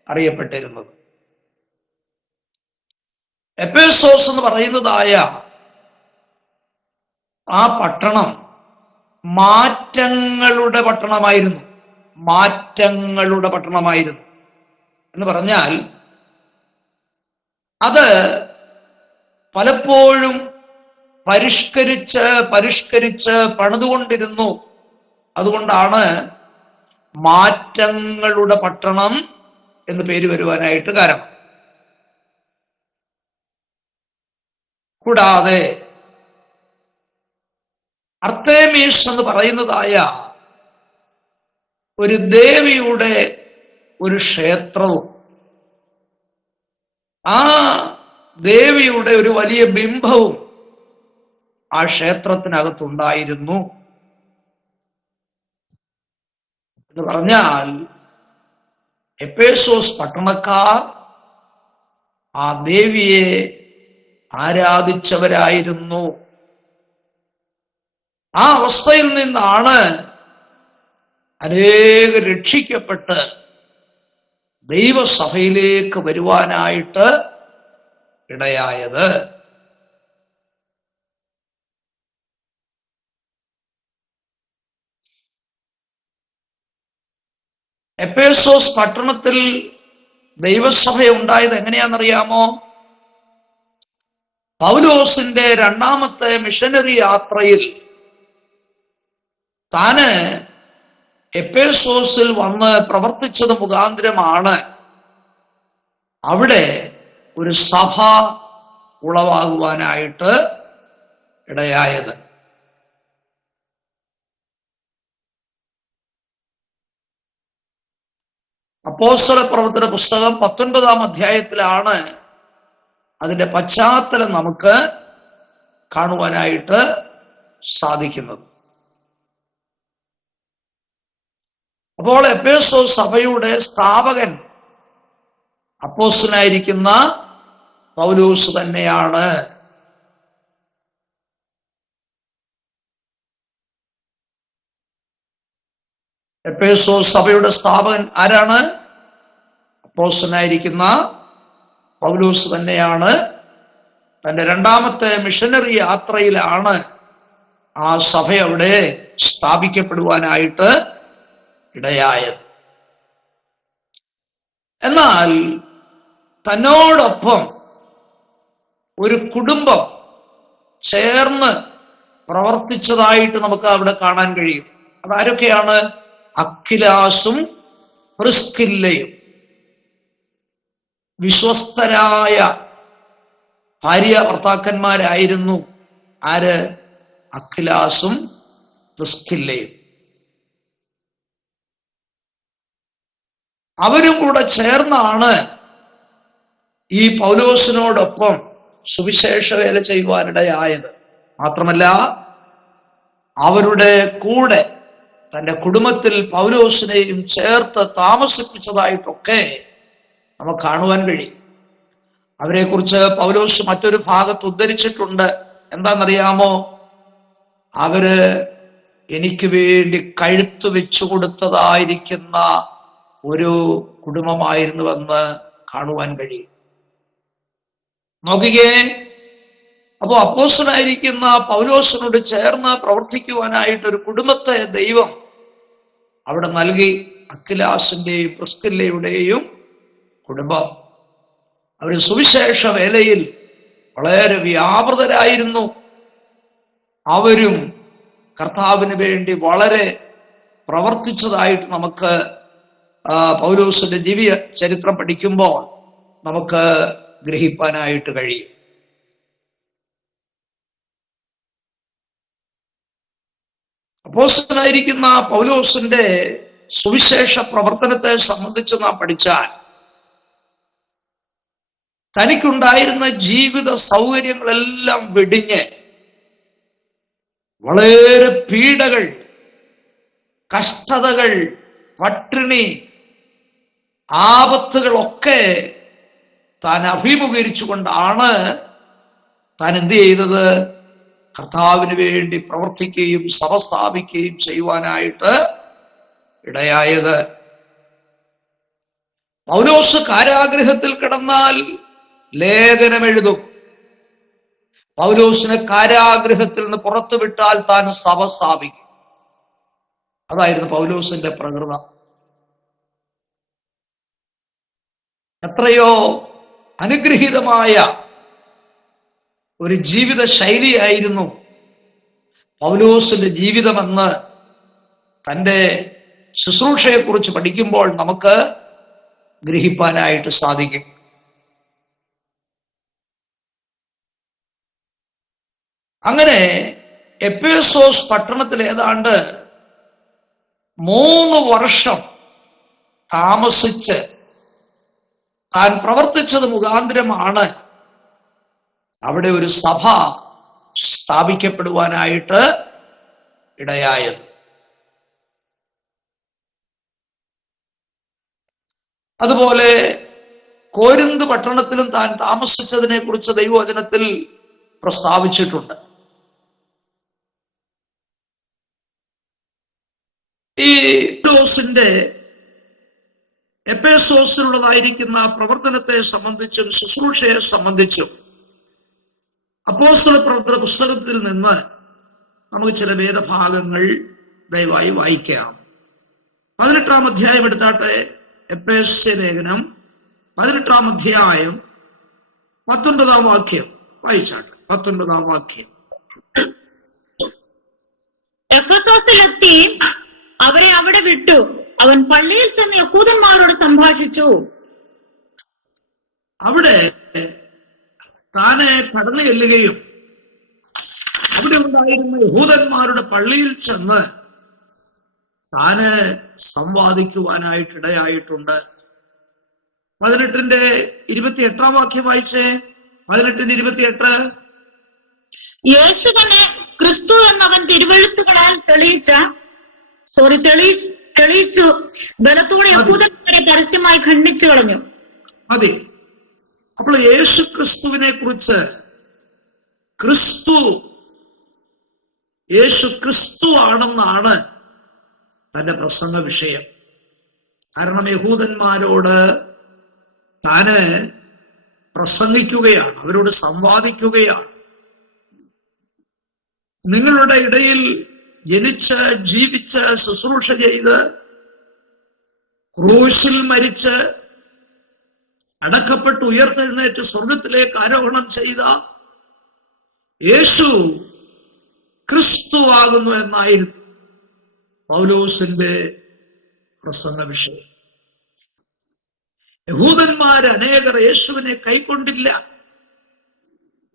അറിയപ്പെട്ടിരുന്നത്. എഫേസോസ് എന്ന് പറയുന്നതായ ആ പട്ടണം മാറ്റങ്ങളുടെ പട്ടണമായിരുന്നു. മാറ്റങ്ങളുടെ പട്ടണമായിരുന്നു എന്ന് പറഞ്ഞാൽ അത് പലപ്പോഴും പരിഷ്കരിച്ച് പണിതുകൊണ്ടിരുന്നു. അതുകൊണ്ടാണ് മാറ്റങ്ങളുടെ പട്ടണം എന്ന് പേര് വരുവാനായിട്ട് കാരണം. കൂടാതെ അർത്തേമീസ് എന്ന് പറയുന്നതായ ഒരു ദേവിയുടെ ഒരു ക്ഷേത്രവും ആ ദേവിയുടെ ഒരു വലിയ ബിംബവും ആ ക്ഷേത്രത്തിനകത്തുണ്ടായിരുന്നു. എന്ന് പറഞ്ഞാൽ എഫേസോസ് പട്ടണക്കാർ ആ ദേവിയെ ആരാധിച്ചവരായിരുന്നു. ആ അവസ്ഥയിൽ നിന്നാണ് അനേകം രക്ഷിക്കപ്പെട്ട് ദൈവസഭയിലേക്ക് വരുവാനായിട്ട് ഇടയായത്. എഫേസോസ് പട്ടണത്തിൽ ദൈവസഭ ഉണ്ടായത് എങ്ങനെയാണെന്നറിയാമോ? പൗലോസിന്റെ രണ്ടാമത്തെ മിഷനറി യാത്രയിൽ താന് എഫേസോസിൽ വന്ന് പ്രവർത്തിച്ചത് മുഖാന്തരമാണ് അവിടെ ഒരു സഭ ഉളവാകുവാനായിട്ട് ഇടയായത്. അപ്പോസ്തല പ്രവർത്തന പുസ്തകം 19-ാം അധ്യായത്തിലാണ് അതിന്റെ പശ്ചാത്തലം നമുക്ക് കാണുവാനായിട്ട് സാധിക്കുന്നത്. അപ്പോൾ എഫേസോസ് സഭയുടെ സ്ഥാപകൻ അപ്പോസ്തലനായിരിക്കുന്ന പൗലോസ് തന്നെയാണ്. എഫേസോസ് സഭയുടെ സ്ഥാപകൻ ആരാണ്? അപ്പോസ്തലനായിരിക്കുന്ന പൗലോസ് തന്നെയാണ്. തന്റെ രണ്ടാമത്തെ മിഷനറി യാത്രയിലാണ് ആ സഭ അവിടെ സ്ഥാപിക്കപ്പെടുവാനായിട്ട് ഇടയായത്. എന്നാൽ തന്നോടൊപ്പം ഒരു കുടുംബം ചേർന്ന് പ്രവർത്തിച്ചതായിട്ട് നമുക്ക് അവിടെ കാണാൻ കഴിയും. അതാരൊക്കെയാണ്? അക്വിലാസും പ്രിസ്കില്ലയും. വിശ്വസ്തരായ ഭാര്യ ഭർത്താക്കന്മാരായിരുന്നു. ആര്? അക്വിലാസും പ്രിസ്കില്ലയും. അവരും കൂടെ ചേർന്നാണ് ഈ പൗലോസിനോടൊപ്പം സുവിശേഷ വേല ചെയ്യുവാനിടയായത്. മാത്രമല്ല അവരുടെ കൂടെ തന്റെ കുടുംബത്തിൽ പൗലോസിനെയും ചേർത്ത് താമസിപ്പിച്ചതായിട്ടൊക്കെ നമുക്ക് കാണുവാൻ കഴിയും. അവരെ കുറിച്ച് പൗലോസ് മറ്റൊരു ഭാഗത്ത് ഉദ്ധരിച്ചിട്ടുണ്ട്. എന്താണെന്നറിയാമോ? അവര് എനിക്ക് വേണ്ടി കഴുത്ത് വെച്ചു കൊടുത്തതായിരിക്കുന്ന ഒരു കുടുംബമായിരുന്നുവെന്ന് കാണുവാൻ കഴിയും. നോക്കിക്കേ, അപ്പോ അപ്പോസ്തലനായിരിക്കുന്ന പൗലോസിനോട് ചേർന്ന് പ്രവർത്തിക്കുവാനായിട്ട് ഒരു കുടുംബത്തെ ദൈവം അവിടെ നൽകി. അക്വിലാസിന്റെയും പ്രിസ്കില്ലയുടെയും കുടുംബം. അവർ സുവിശേഷ വേലയിൽ വളരെ വ്യാപൃതരായിരുന്നു. അവരും കർത്താവിന് വേണ്ടി വളരെ പ്രവർത്തിച്ചതായിട്ട് നമുക്ക് പൗലോസിന്റെ ജീവിത ചരിത്രം പഠിക്കുമ്പോൾ നമുക്ക് ഗ്രഹിപ്പാനായിട്ട് കഴിയും. അപ്പോസ്തലനായിരിക്കുന്ന പൗലോസിന്റെ സുവിശേഷ പ്രവർത്തനത്തെ സംബന്ധിച്ച് നാം പഠിച്ചാൽ തനിക്കുണ്ടായിരുന്ന ജീവിത സൗകര്യങ്ങളെല്ലാം വെടിഞ്ഞ് വളരെ പീഡകൾ, കഷ്ടതകൾ, പട്ടിണി, ആപത്തുകളൊക്കെ താൻ അഭിമുഖീകരിച്ചുകൊണ്ടാണ് താൻ എന്ത് ചെയ്തത്? കർത്താവിന് വേണ്ടി പ്രവർത്തിക്കുകയും സഭ സ്ഥാപിക്കുകയും ചെയ്യുവാനായിട്ട് ഇടയായത്. പൗലോസ് കാരാഗൃഹത്തിൽ കിടന്നാൽ ലേഖനമെഴുതും. പൗലോസിനെ കാരാഗൃഹത്തിൽ നിന്ന് പുറത്തുവിട്ടാൽ താൻ സഭ സ്ഥാപിക്കും. അതായിരുന്നു പൗലോസിന്റെ പ്രകൃതം. എത്രയോ അനുഗ്രഹീതമായ ഒരു ജീവിത ശൈലിയായിരുന്നു പൗലോസിന്റെ ജീവിതമെന്ന് തൻ്റെ ശുശ്രൂഷയെക്കുറിച്ച് പഠിക്കുമ്പോൾ നമുക്ക് ഗ്രഹിപ്പാനായിട്ട് സാധിക്കും. അങ്ങനെ എഫേസോസ് പട്ടണത്തിൽ ഏതാണ്ട് 3 വർഷം താമസിച്ച് താൻ പ്രവർത്തിച്ചത് മുഖാന്തരമാണ് അവിടെ ഒരു സഭ സ്ഥാപിക്കപ്പെടുവാനായിട്ട് ഇടയായത്. അതുപോലെ കോരിന്ത് പട്ടണത്തിലും താൻ താമസിച്ചതിനെ കുറിച്ച് ദൈവവചനത്തിൽ പ്രസ്താവിച്ചിട്ടുണ്ട്. ഈ പൗലോസിന്റെ എഫേസോസിലുള്ളതായിരിക്കുന്ന പ്രവർത്തനത്തെ സംബന്ധിച്ചും ശുശ്രൂഷയെ സംബന്ധിച്ചും അപ്പോസ്തല പ്രവർത്തന പുസ്തകത്തിൽ നിന്ന് നമുക്ക് ചില വേദഭാഗങ്ങൾ ദയവായി വായിക്കാം. 18-ാം അധ്യായം എടുത്താട്ടെ. എഫേസ്യ ലേഖനം 18-ാം അധ്യായം 19-ാം വാക്യം വായിച്ചാട്ടെ. 19-ാം വാക്യം. എഫെസോസിലെത്തി അവരെ അവിടെ വിട്ടു. അവൻ പള്ളിയിൽ ചെന്ന് യഹൂദന്മാരോട് സംഭാഷിച്ചു. അവിടെ താനെ കടന്നു ചെല്ലുകയും അവിടെ ഉണ്ടായിരുന്ന യഹൂദന്മാരുടെ പള്ളിയിൽ ചെന്ന് താന് സംവാദിക്കുവാനായിട്ടിടയായിട്ടുണ്ട്. 18-ന്റെ 28-ാം വാക്യം വായിച്ചേ. 18-ന്റെ 28. യേശു തന്നെ ക്രിസ്തു എന്നവൻ തിരുവെഴുത്തുകളാൽ തെളിയിച്ചു ബലത്തോടെ യഹൂദന്മാരെ പരസ്യമായി ഖണ്ഡിച്ചു കളഞ്ഞു. മതി. അപ്പോൾ യേശു ക്രിസ്തുവിനെ കുറിച്ച് യേശു ക്രിസ്തു ആണെന്നാണ് തന്റെ പ്രസംഗ വിഷയം. കാരണം യഹൂദന്മാരോട് താന് പ്രസംഗിക്കുകയാണ്, അവരോട് സംവാദിക്കുകയാണ്. നിങ്ങളുടെ ഇടയിൽ ജനിച്ച് ജീവിച്ച് ശുശ്രൂഷ ചെയ്ത് ക്രൂശിൽ മരിച്ച് അടക്കപ്പെട്ട് ഉയർത്തെഴുന്നേറ്റ് സ്വർഗത്തിലേക്ക് ആരോഹണം ചെയ്ത യേശു ക്രിസ്തു ആകുന്നു എന്നായിരുന്നു പൗലോസിന്റെ പ്രസംഗ വിഷയം. യഹൂദന്മാര് അനേകർ യേശുവിനെ കൈക്കൊണ്ടില്ല.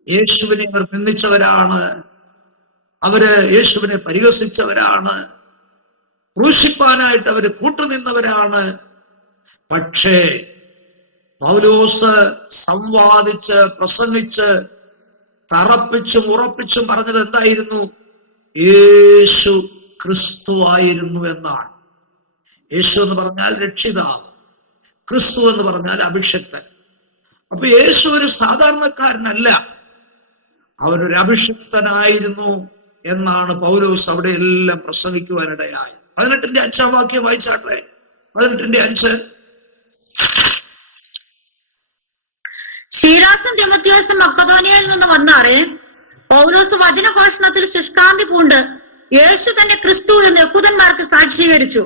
യേശുവിനെ അവർ നിന്ദിച്ചവരാണ്, അവര് യേശുവിനെ പരിഹസിച്ചവരാണ്, ക്രൂശിപ്പാനായിട്ട് അവര് കൂട്ടുനിന്നവരാണ്. പക്ഷേ പൗലോസ് സംവാദിച്ച് പ്രസംഗിച്ച് തറപ്പിച്ചും ഉറപ്പിച്ചും പറഞ്ഞത് എന്തായിരുന്നു? യേശു ക്രിസ്തുവായിരുന്നു എന്നാണ്. യേശു എന്ന് പറഞ്ഞാൽ രക്ഷിതാവ്, ക്രിസ്തു എന്ന് പറഞ്ഞാൽ അഭിഷിക്തൻ. അപ്പൊ യേശു ഒരു സാധാരണക്കാരനല്ല, അവനൊരു അഭിഷിക്തനായിരുന്നു എന്നാണ് പൗലോസ് അവിടെ എല്ലാം പ്രസംഗിക്കുവാനിടയായി. 18-ന്റെ 5-ാം വാക്യം വായിച്ചാട്ടെ. 18-ന്റെ 5. ശീലാസും തിമോത്തിയോസും മക്കദോനിയയിൽ നിന്ന് വന്നാറെ പൗലോസ് വചനഘോഷണത്തിൽ ശുഷ്കാന്തി പൂണ്ട് യേശു തന്നെ ക്രിസ്തു എന്ന് യഹൂദന്മാർക്ക് സാക്ഷീകരിച്ചു.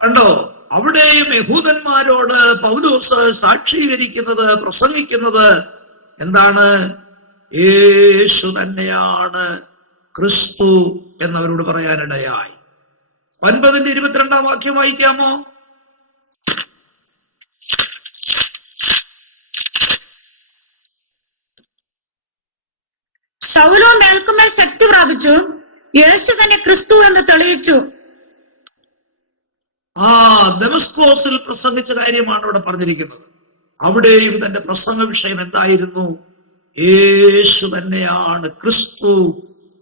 കണ്ടോ, അവിടെയും യഹൂദന്മാരോട് പൗലോസ് സാക്ഷീകരിക്കുന്നത്, പ്രസംഗിക്കുന്നത് എന്താണ്? യേശു തന്നെയാണ് ക്രിസ്തു എന്നവരോട് പറയാനിടയായി. 9-ന്റെ 22-ാം വാക്യം വായിക്കാമോ? ശൗലോ മേൽക്കുമേൽ ശക്തി പ്രാപിച്ചു, യേശു തന്നെ ക്രിസ്തു എന്ന് തെളിയിച്ചു. ദമസ്കോസിൽ പ്രസംഗിച്ച കാര്യമാണ് ഇവിടെ പറഞ്ഞിരിക്കുന്നത്. അവിടെയും തന്റെ പ്രസംഗ വിഷയം എന്തായിരുന്നു? യേശു തന്നെയാണ് ക്രിസ്തു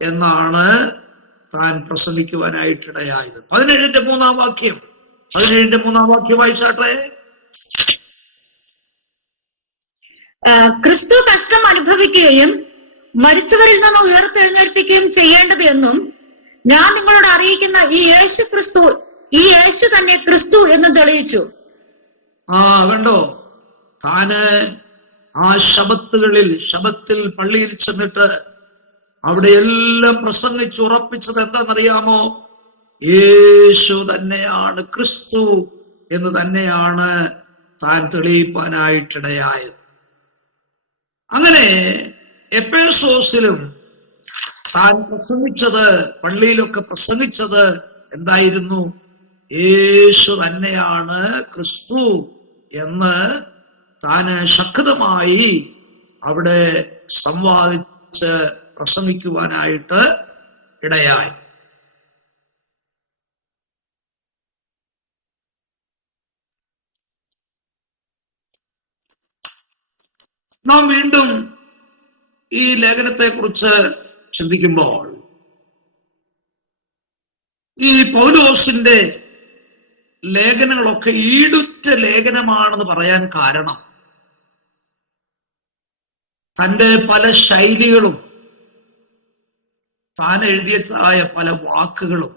എന്നാണ് താൻ പ്രസംഗിക്കുവാനായിട്ടിടയായത്. 17-ന്റെ 3-ാം വാക്യം. 17-ന്റെ 3-ാം വാക്യം വായിച്ചാട്ടെ. ക്രിസ്തു കഷ്ടം അനുഭവിക്കുകയും മരിച്ചവരിൽ നിന്ന് ഉയർത്തെഴുന്നേൽപ്പിക്കുകയും ചെയ്യേണ്ടത് എന്നും ഞാൻ നിങ്ങളോട് അറിയിക്കുന്ന ഈ യേശു തന്നെ ക്രിസ്തു എന്ന് തെളിയിച്ചു. കണ്ടോ, താന് ആ ശബത്തിൽ പള്ളിയിൽ ചെന്നിട്ട് അവിടെ എല്ലാം പ്രസംഗിച്ചുറപ്പിച്ചത് എന്താണെന്നറിയാമോ? യേശു തന്നെയാണ് ക്രിസ്തു എന്ന് തന്നെയാണ് താൻ തെളിയിപ്പാനായിട്ടിടയായത്. അങ്ങനെ എഫേസോസിലും താൻ പ്രസംഗിച്ചത്, പള്ളിയിലൊക്കെ പ്രസംഗിച്ചത് എന്തായിരുന്നു? യേശു തന്നെയാണ് ക്രിസ്തു എന്ന് താന് ശക്തമായി അവിടെ സംവാദിച്ച് പ്രസംഗിക്കുവാനായിട്ട് ഇടയായി. നാം വീണ്ടും ഈ ലേഖനത്തെ കുറിച്ച് ചിന്തിക്കുമ്പോൾ ഈ പൗലോസിന്റെ ലേഖനങ്ങളൊക്കെ ഈടുറ്റ ലേഖനമാണെന്ന് പറയാൻ കാരണം തന്റെ പല ശൈലികളും താൻ എഴുതിയതായ പല വാക്കുകളും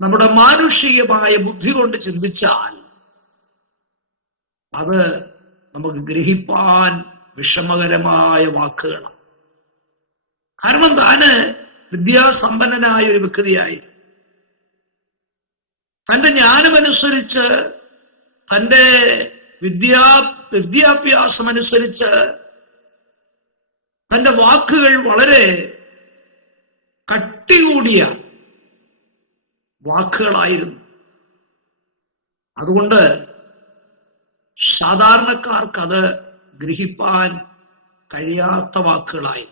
നമ്മുടെ മാനുഷികമായ ബുദ്ധി കൊണ്ട് ചിന്തിച്ചാൽ അത് നമുക്ക് ഗ്രഹിപ്പാൻ വിഷമകരമായ വാക്കുകളാണ്. കാരണം താന് വിദ്യാസമ്പന്നനായ ഒരു വ്യക്തിയായി തന്റെ ജ്ഞാനമനുസരിച്ച്, തന്റെ വിദ്യാഭ്യാസം അനുസരിച്ച് തന്റെ വാക്കുകൾ വളരെ കട്ടി കൂടിയ വാക്കുകളായിരുന്നു. അതുകൊണ്ട് സാധാരണക്കാർക്ക് അത് ഗ്രഹിപ്പാൻ കഴിയാത്ത വാക്കുകളായി.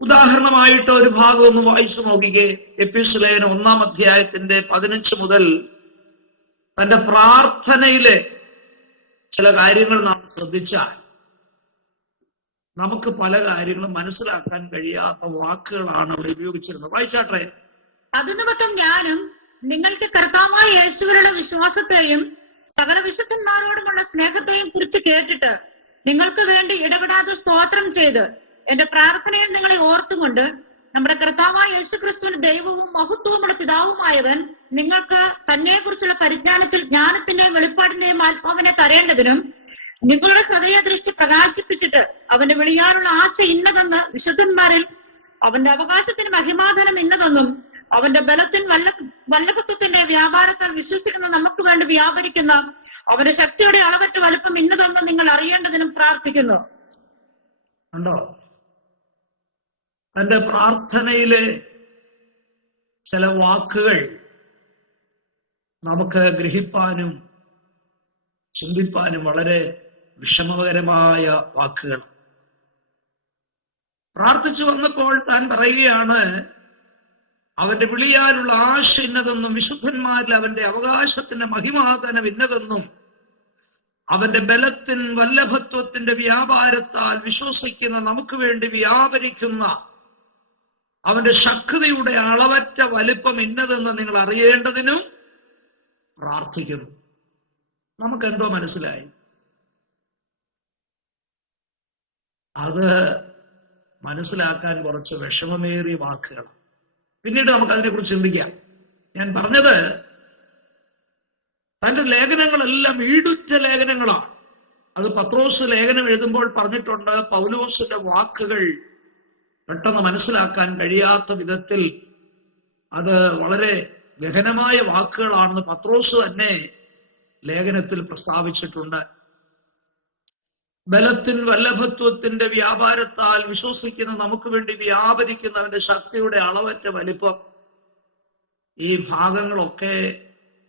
ഉദാഹരണമായിട്ട് ഒരു ഭാഗം ഒന്ന് വായിച്ചു നോക്കിക്കേ. എഫേസ്യ ലേഖനം 1-ാം അധ്യായത്തിന്റെ 15 മുതൽ തന്റെ പ്രാർത്ഥനയിലെ ചില കാര്യങ്ങൾ നാം ശ്രദ്ധിച്ചാൽ നമുക്ക് പല കാര്യങ്ങളും മനസ്സിലാക്കാൻ കഴിയാത്ത വാക്കുകളാണ് അവിടെ ഉപയോഗിച്ചിരുന്നത്. വായിച്ചാട്ടെ. അതുനിമിത്തം ഞാനും നിങ്ങൾക്ക് കർത്താവായ യേശുവിലുള്ള വിശ്വാസത്തെയും സകല വിശുദ്ധന്മാരോടുമുള്ള സ്നേഹത്തെയും കുറിച്ച് കേട്ടിട്ട് നിങ്ങൾക്ക് വേണ്ടി ഇടപെടാതെ സ്തോത്രം ചെയ്ത് എന്റെ പ്രാർത്ഥനയിൽ നിങ്ങളെ ഓർത്തുകൊണ്ട് നമ്മുടെ കർത്താവായ യേശു ക്രിസ്തുവിന്റെ ദൈവവും മഹത്വമുള്ള പിതാവുമായവൻ നിങ്ങൾക്ക് തന്നെ കുറിച്ചുള്ള പരിജ്ഞാനത്തിൽ ജ്ഞാനത്തിന്റെയും വെളിപ്പാടിന്റെയും ആത്മാവിനെ തരേണ്ടതിനും നിങ്ങളുടെ ഹൃദയദൃഷ്ടി പ്രകാശിപ്പിച്ചിട്ട് അവന്റെ വിളിയാനുള്ള ആശ ഇന്നതെന്ന് വിശുദ്ധന്മാരിൽ അവന്റെ അവകാശത്തിന് മഹിമാധനം ഇന്നതെന്നും അവന്റെ ബലത്തിൻ വല്ലഭത്വത്തിന്റെ വ്യാപാരത്താൽ വിശ്വസിക്കുന്ന നമുക്ക് വേണ്ടി വ്യാപരിക്കുന്ന അവന്റെ ശക്തിയുടെ അളവറ്റ വലുപ്പം ഇന്നതെന്ന് നിങ്ങൾ അറിയേണ്ടതിനും പ്രാർത്ഥിക്കുന്നു. ഉണ്ടോ? തന്റെ പ്രാർത്ഥനയിലെ ചില വാക്കുകൾ നമുക്ക് ഗ്രഹിപ്പാനും ചിന്തിപ്പാനും വളരെ വിഷമകരമായ വാക്കുകൾ. പ്രാർത്ഥിച്ചു വന്നപ്പോൾ താൻ പറയുകയാണ്, അവന്റെ വിളിയാലുള്ള ആശ ഇന്നതെന്നും വിശുദ്ധന്മാരിൽ അവന്റെ അവകാശത്തിന്റെ മഹിമാധനം ഇന്നതെന്നും അവന്റെ ബലത്തിൻ വല്ലഭത്വത്തിന്റെ വ്യാപാരത്താൽ വിശ്വസിക്കുന്ന നമുക്ക് വേണ്ടി വ്യാപരിക്കുന്ന അവന്റെ ശക്തിയുടെ അളവറ്റ വലിപ്പം ഇന്നതെന്ന് നിങ്ങൾ അറിയേണ്ടതിനും പ്രാർത്ഥിക്കുന്നു. നമുക്കെന്തോ മനസ്സിലായി? അത് മനസ്സിലാക്കാൻ കുറച്ച് വിഷമമേറിയ വാക്കുകൾ. പിന്നീട് നമുക്ക് അതിനെക്കുറിച്ച് ചിന്തിക്കാം. ഞാൻ പറഞ്ഞത് തന്റെ ലേഖനങ്ങളെല്ലാം ഈടുറ്റ ലേഖനങ്ങളാണ്. അത് പത്രോസ് ലേഖനം എഴുതുമ്പോൾ പറഞ്ഞിട്ടുണ്ട്, പൗലോസിന്റെ വാക്കുകൾ പെട്ടെന്ന് മനസ്സിലാക്കാൻ കഴിയാത്ത വിധത്തിൽ അത് വളരെ ഗഹനമായ വാക്കുകളാണെന്ന് പത്രോസ് തന്നെ ലേഖനത്തിൽ പ്രസ്താവിച്ചിട്ടുണ്ട്. ബലത്തിൻ വല്ലഭത്വത്തിന്റെ വ്യാപാരത്താൽ വിശ്വസിക്കുന്ന നമുക്ക് വേണ്ടി വ്യാപരിക്കുന്നവന്റെ ശക്തിയുടെ അളവറ്റ വലിപ്പം. ഈ ഭാഗങ്ങളൊക്കെ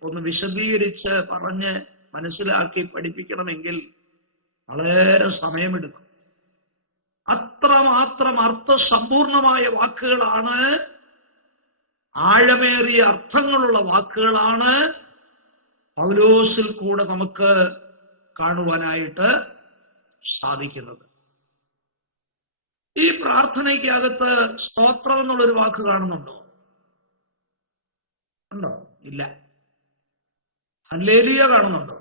ഒന്ന് വിശദീകരിച്ച് പറഞ്ഞ് മനസ്സിലാക്കി പഠിപ്പിക്കണമെങ്കിൽ വളരെ സമയമെടുക്കും. അത്രമാത്രം അർത്ഥസമ്പൂർണമായ വാക്കുകളാണ്, ആഴമേറിയ അർത്ഥങ്ങളുള്ള വാക്കുകളാണ് പൗലോസിൽ കൂടെ നമുക്ക് കാണുവാനായിട്ട് സാധിക്കുന്നത്. ഈ പ്രാർത്ഥനയ്ക്കകത്ത് സ്തോത്രം എന്നുള്ളൊരു വാക്ക് കാണുന്നുണ്ടോ? ഉണ്ടോ? ഇല്ല. ഹല്ലേലൂയ കാണുന്നുണ്ടോ?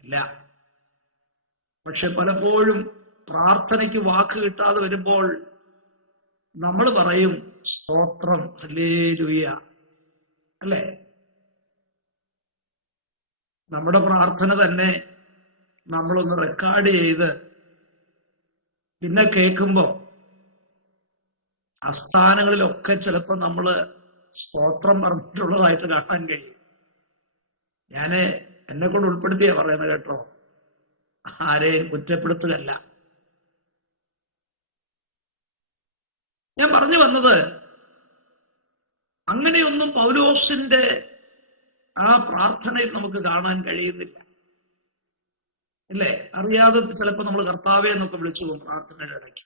ഇല്ല. പക്ഷെ പലപ്പോഴും പ്രാർത്ഥനയ്ക്ക് വാക്ക് കിട്ടാതെ വരുമ്പോൾ നമ്മൾ പറയും സ്തോത്രം, ഹല്ലേലൂയ, അല്ലേ? നമ്മുടെ പ്രാർത്ഥന തന്നെ നമ്മളൊന്ന് റെക്കോർഡ് ചെയ്ത് പിന്നെ കേൾക്കുമ്പോ അസ്ഥാനങ്ങളിലൊക്കെ ചിലപ്പോൾ നമ്മള് സ്തോത്രം പറഞ്ഞിട്ടുള്ളതായിട്ട് കാണാൻ കഴിയും. ഞാന് എന്നെ കൊണ്ട് ഉൾപ്പെടുത്തിയാ പറയുന്നത് കേട്ടോ, ആരെയും കുറ്റപ്പെടുത്തുകയല്ല. ഞാൻ പറഞ്ഞു വന്നത്, അങ്ങനെയൊന്നും പൗലോസിന്റെ ആ പ്രാർത്ഥനയിൽ നമുക്ക് കാണാൻ കഴിയുന്നില്ല, ഇല്ലേ? അറിയാതെ ചിലപ്പോൾ നമ്മൾ കർത്താവെ എന്നൊക്കെ വിളിച്ചു പോകും പ്രാർത്ഥനയുടെ ഇടയ്ക്ക്.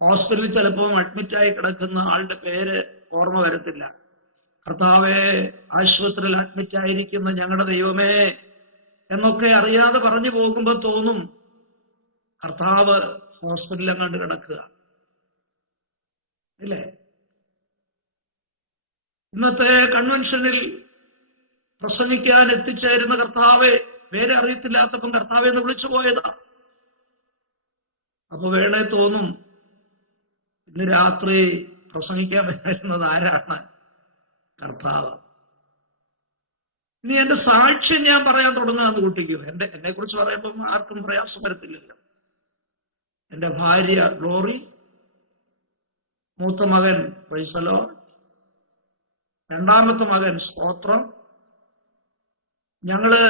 ഹോസ്പിറ്റലിൽ ചിലപ്പോൾ അഡ്മിറ്റായി കിടക്കുന്ന ആളുടെ പേര് ഓർമ്മ വരത്തില്ല. കർത്താവെ, ആശുപത്രിയിൽ അഡ്മിറ്റായിരിക്കുന്ന ഞങ്ങളുടെ ദൈവമേ എന്നൊക്കെ അറിയാതെ പറഞ്ഞു പോകുമ്പോ തോന്നും കർത്താവ് ഹോസ്പിറ്റലിൽ അങ്ങോട്ട് കിടക്കുക, ഇല്ലേ? ഇന്നത്തെ കൺവെൻഷനിൽ പ്രസംഗിക്കാൻ എത്തിച്ചേരുന്ന കർത്താവെ, പേരെ അറിയത്തില്ലാത്തപ്പം കർത്താവെ എന്ന് വിളിച്ചു പോയതാ. അപ്പൊ വേണേ തോന്നും ഇന്ന് രാത്രി പ്രസംഗിക്കാൻ വരുന്നത് ആരാണ്? കർത്താവ്. ഇനി എന്റെ സാക്ഷ്യം ഞാൻ പറയാൻ തുടങ്ങാന്ന് കൂട്ടിക്കോ. എന്നെ കുറിച്ച് പറയുമ്പം ആർക്കും പ്രയാസം വരത്തില്ലല്ലോ. എന്റെ ഭാര്യ ഗ്ലോറി, മൂത്ത മകൻ പ്രൈസലോ, രണ്ടാമത്തെ മകൻ സ്തോത്രം. ഞങ്ങള്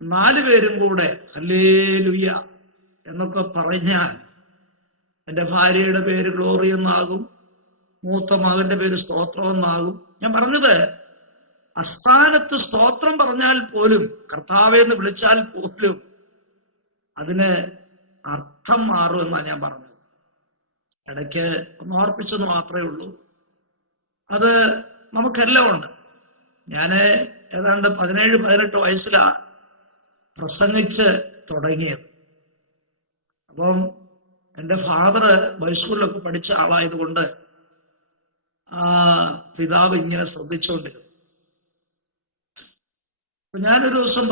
4 പേരും കൂടെ ഹല്ലേലൂയ എന്നൊക്കെ പറഞ്ഞാൽ എന്റെ ഭാര്യയുടെ പേര് ഗ്ലോറി എന്നാകും, മൂത്ത മകന്റെ പേര് സ്തോത്രം എന്നാകും. ഞാൻ പറഞ്ഞത്, അസ്ഥാനത്ത് സ്തോത്രം പറഞ്ഞാൽ പോലും, കർത്താവെ എന്ന് വിളിച്ചാൽ പോലും അതിന് അർത്ഥം മാറും എന്നാണ് ഞാൻ പറഞ്ഞത്. ഇടയ്ക്ക് ഒന്ന് ഓർപ്പിച്ചെന്ന് മാത്രമേ ഉള്ളൂ. അത് നമുക്കെല്ലാം ഉണ്ട്. ഞാന് ഏതാണ്ട് 17-18 വയസ്സിലാണ് പ്രസംഗിച്ച് തുടങ്ങിയത്. അപ്പം എൻ്റെ ഫാദർ ഹൈസ്കൂളിലൊക്കെ പഠിച്ച ആളായതുകൊണ്ട് പിതാവ് ഇങ്ങനെ ശ്രദ്ധിച്ചുകൊണ്ടിരുന്നു. അപ്പൊ ഞാനൊരു ദിവസം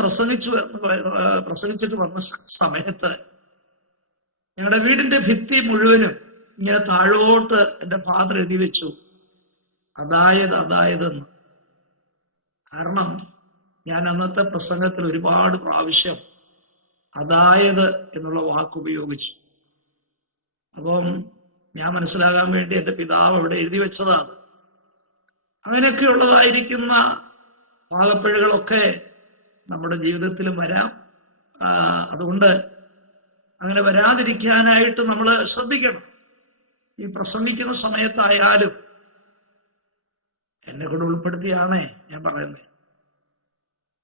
പ്രസംഗിച്ചിട്ട് വന്ന സമയത്ത് ഞങ്ങളുടെ വീടിന്റെ ഭിത്തി മുഴുവനും ഇങ്ങനെ താഴോട്ട് എൻ്റെ ഫാദർ എഴുതി വെച്ചു, അതായതെന്ന്. കാരണം ഞാൻ അന്നത്തെ പ്രസംഗത്തിൽ ഒരുപാട് പ്രാവശ്യം അതായത് എന്നുള്ള വാക്ക് ഉപയോഗിച്ചു. അപ്പം ഞാൻ മനസ്സിലാകാൻ വേണ്ടി എൻ്റെ പിതാവ് അവിടെ എഴുതി വെച്ചതാണ്. അങ്ങനെയൊക്കെയുള്ളതായിരിക്കുന്ന പാകപ്പിഴകളൊക്കെ നമ്മുടെ ജീവിതത്തിലും വരാം. അതുകൊണ്ട് അങ്ങനെ വരാതിരിക്കാനായിട്ട് നമ്മൾ ശ്രദ്ധിക്കണം. ഈ പ്രസംഗിക്കുന്ന സമയത്തായാലും എന്നെ കൊണ്ട് ഉൾപ്പെടുത്തിയാണേ ഞാൻ പറയുന്നത്.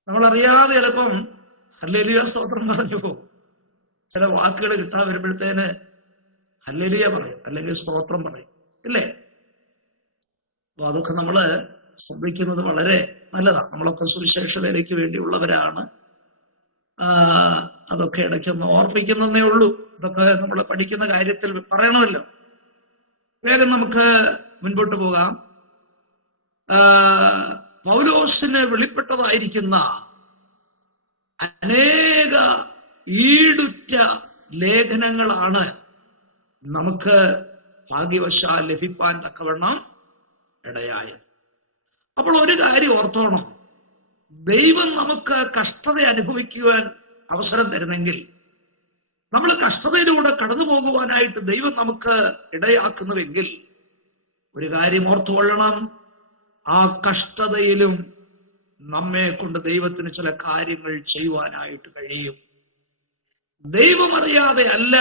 നമ്മളറിയാതെ ചിലപ്പം ഹല്ലേലൂയ സ്തോത്രം പറഞ്ഞു പോകും. ചില വാക്കുകൾ കിട്ടാൻ വരുമ്പോഴത്തേന് ഹല്ലേലൂയ പറയും, അല്ലെങ്കിൽ സ്തോത്രം പറയും, ഇല്ലേ? അപ്പൊ അതൊക്കെ നമ്മള് ശ്രദ്ധിക്കുന്നത് വളരെ നല്ലതാണ്. നമ്മളൊക്കെ സുവിശേഷ വേലയ്ക്ക് വേണ്ടിയുള്ളവരാണ്. അതൊക്കെ ഇടയ്ക്കൊന്ന് ഓർപ്പിക്കുന്നതേ ഉള്ളൂ. ഇതൊക്കെ നമ്മൾ പഠിക്കുന്ന കാര്യത്തിൽ പറയണമല്ലോ. വേഗം നമുക്ക് മുൻപോട്ട് പോകാം. പൗലോസിന് വെളിപ്പെട്ടതായിരിക്കുന്ന അനേക ഈടുറ്റ ലേഖനങ്ങളാണ് നമുക്ക് ഭാഗ്യവശാൽ ലഭിപ്പാൻ തക്കവണ്ണം ഇടയായത്. അപ്പോൾ ഒരു കാര്യം ഓർത്തോണം, ദൈവം നമുക്ക് കഷ്ടത അനുഭവിക്കുവാൻ അവസരം തരുന്നെങ്കിൽ, നമ്മൾ കഷ്ടതയിലൂടെ കടന്നു പോകുവാനായിട്ട് ദൈവം നമുക്ക് ഇടയാക്കുന്നുവെങ്കിൽ, ഒരു കാര്യം ഓർത്തുകൊള്ളണം, ആ കഷ്ടതയിലും നമ്മെ കൊണ്ട് ദൈവത്തിന് ചില കാര്യങ്ങൾ ചെയ്യുവാനായിട്ട് കഴിയും. ദൈവമറിയാതെ അല്ല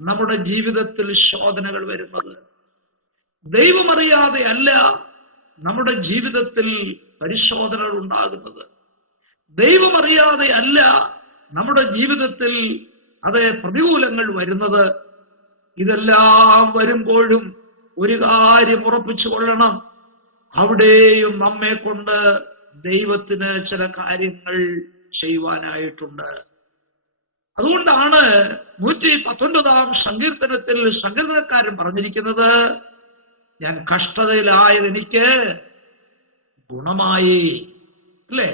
നമ്മുടെ ജീവിതത്തിൽ ശോധനകൾ വരുന്നത്. ദൈവമറിയാതെ അല്ല നമ്മുടെ ജീവിതത്തിൽ പരിശോധനകൾ ഉണ്ടാകുന്നത്. ദൈവമറിയാതെ അല്ല നമ്മുടെ ജീവിതത്തിൽ പ്രതികൂലങ്ങൾ വരുന്നത്. ഇതെല്ലാം വരുമ്പോഴും ഒരു കാര്യം ഉറപ്പിച്ചു കൊള്ളണം, അവിടെയും നമ്മെ കൊണ്ട് ദൈവത്തിന് ചില കാര്യങ്ങൾ ചെയ്യുവാനായിട്ടുണ്ട്. അതുകൊണ്ടാണ് 119 സങ്കീർത്തനത്തിൽ സങ്കീർത്തനക്കാരൻ പറഞ്ഞിരിക്കുന്നത്, ഞാൻ കഷ്ടതയിലായത് എനിക്ക് ഗുണമായി, അല്ലേ?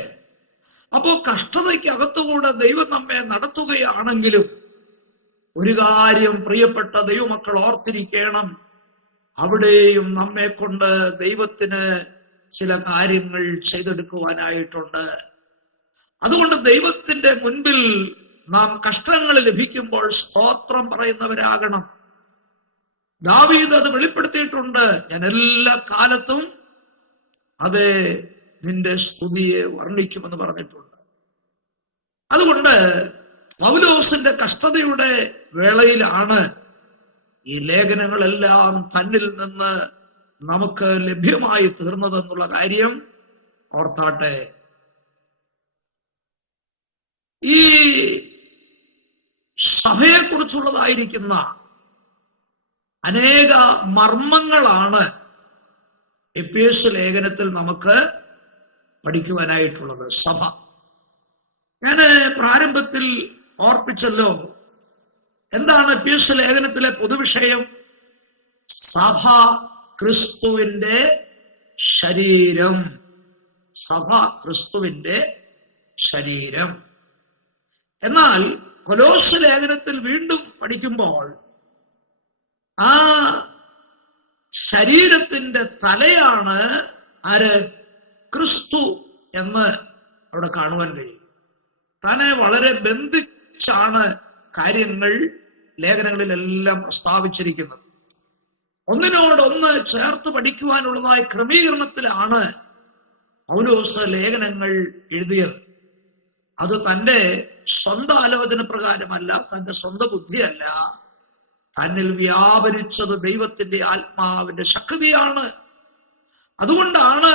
അപ്പോ കഷ്ടതയ്ക്കകത്തുകൂടെ ദൈവം നമ്മെ നടത്തുകയാണെങ്കിലും ഒരു കാര്യം പ്രിയപ്പെട്ട ദൈവമക്കൾ ഓർത്തിരിക്കണം, അവിടെയും നമ്മെ കൊണ്ട് ദൈവത്തിന് ചില കാര്യങ്ങൾ ചെയ്തെടുക്കുവാനായിട്ടുണ്ട്. അതുകൊണ്ട് ദൈവത്തിന്റെ മുൻപിൽ നാം കഷ്ടങ്ങൾ ലഭിക്കുമ്പോൾ സ്തോത്രം പറയുന്നവരാകണം. ദാവീദ് അത് വെളിപ്പെടുത്തിയിട്ടുണ്ട്, ഞാൻ എല്ലാ കാലത്തും നിന്റെ സ്തുതിയെ വർണ്ണിക്കുമെന്ന് പറഞ്ഞിട്ടുണ്ട്. അതുകൊണ്ട് പൗലോസിന്റെ കഷ്ടതയുടെ വേളയിലാണ് ഈ ലേഖനങ്ങളെല്ലാം തന്നിൽ നിന്ന് നമുക്ക് ലഭ്യമായി തീർന്നതെന്നുള്ള കാര്യം ഓർത്താട്ടെ. ഈ സഭയെക്കുറിച്ചുള്ളതായിരിക്കുന്ന അനേക മർമ്മങ്ങളാണ് എഫേസ്യ ലേഖനത്തിൽ നമുക്ക് പഠിക്കുവാനായിട്ടുള്ളത്. സഭ, ഞാൻ പ്രാരംഭത്തിൽ ഓർപ്പിച്ചല്ലോ, എന്താണ് എഫേസ്യ ലേഖനത്തിലെ പൊതുവിഷയം? സഭ ക്രിസ്തുവിന്റെ ശരീരം. സഭ ക്രിസ്തുവിന്റെ ശരീരം. എന്നാൽ കൊലോസ്യ ലേഖനത്തിൽ വീണ്ടും പഠിക്കുമ്പോൾ ആ ശരീരത്തിന്റെ തലയാണ് ആര്? ക്രിസ്തു എന്ന് അവിടെ കാണുവാൻ കഴിയും. തന്നെ വളരെ ബന്ധിച്ചാണ് കാര്യങ്ങൾ ലേഖനങ്ങളിലെല്ലാം പ്രസ്താവിച്ചിരിക്കുന്നത്. ഒന്നിനോടൊന്ന് ചേർത്ത് പഠിക്കുവാനുള്ളതായ ക്രമീകരണത്തിലാണ് പൗലോസ് ലേഖനങ്ങൾ എഴുതിയത്. അത് തന്റെ സ്വന്തം ആലോചന പ്രകാരമല്ല, തന്റെ സ്വന്തം ബുദ്ധിയല്ല, തന്നിൽ വ്യാപരിച്ചത് ദൈവത്തിന്റെ ആത്മാവിന്റെ ശക്തിയാണ്. അതുകൊണ്ടാണ്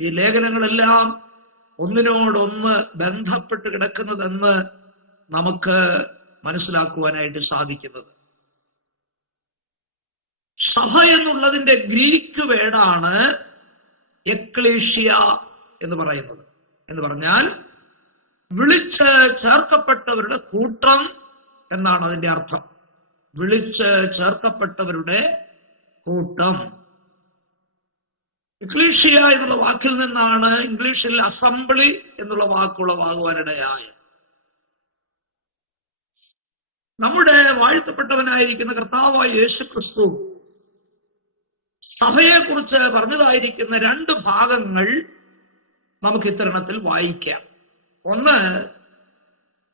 ഈ ലേഖനങ്ങളെല്ലാം ഒന്നിനോടൊന്ന് ബന്ധപ്പെട്ട് കിടക്കുന്നതെന്ന് നമുക്ക് മനസ്സിലാക്കുവാനായിട്ട് സാധിക്കുന്നത്. സഭ എന്നുള്ളതിന്റെ ഗ്രീക്ക് വേർഡാണ് എക്ലേഷ്യ എന്ന് പറയുന്നത്. എന്ന് പറഞ്ഞാൽ വിളിച്ച് ചേർക്കപ്പെട്ടവരുടെ കൂട്ടം എന്നാണ് അതിന്റെ അർത്ഥം. വിളിച്ച് ചേർക്കപ്പെട്ടവരുടെ കൂട്ടം. എക്ലീഷ്യ എന്നുള്ള വാക്കിൽ നിന്നാണ് ഇംഗ്ലീഷിൽ അസംബ്ലി എന്നുള്ള വാക്കുളവാകുവാനിടയായത്. നമ്മുടെ വാഴ്ത്തപ്പെട്ടവനായിരിക്കുന്ന കർത്താവായ യേശു ക്രിസ്തു സഭയെക്കുറിച്ച് പറഞ്ഞതായിരിക്കുന്ന രണ്ട് ഭാഗങ്ങൾ നമുക്ക് ഇത്തരണത്തിൽ വായിക്കാം. ഒന്ന്,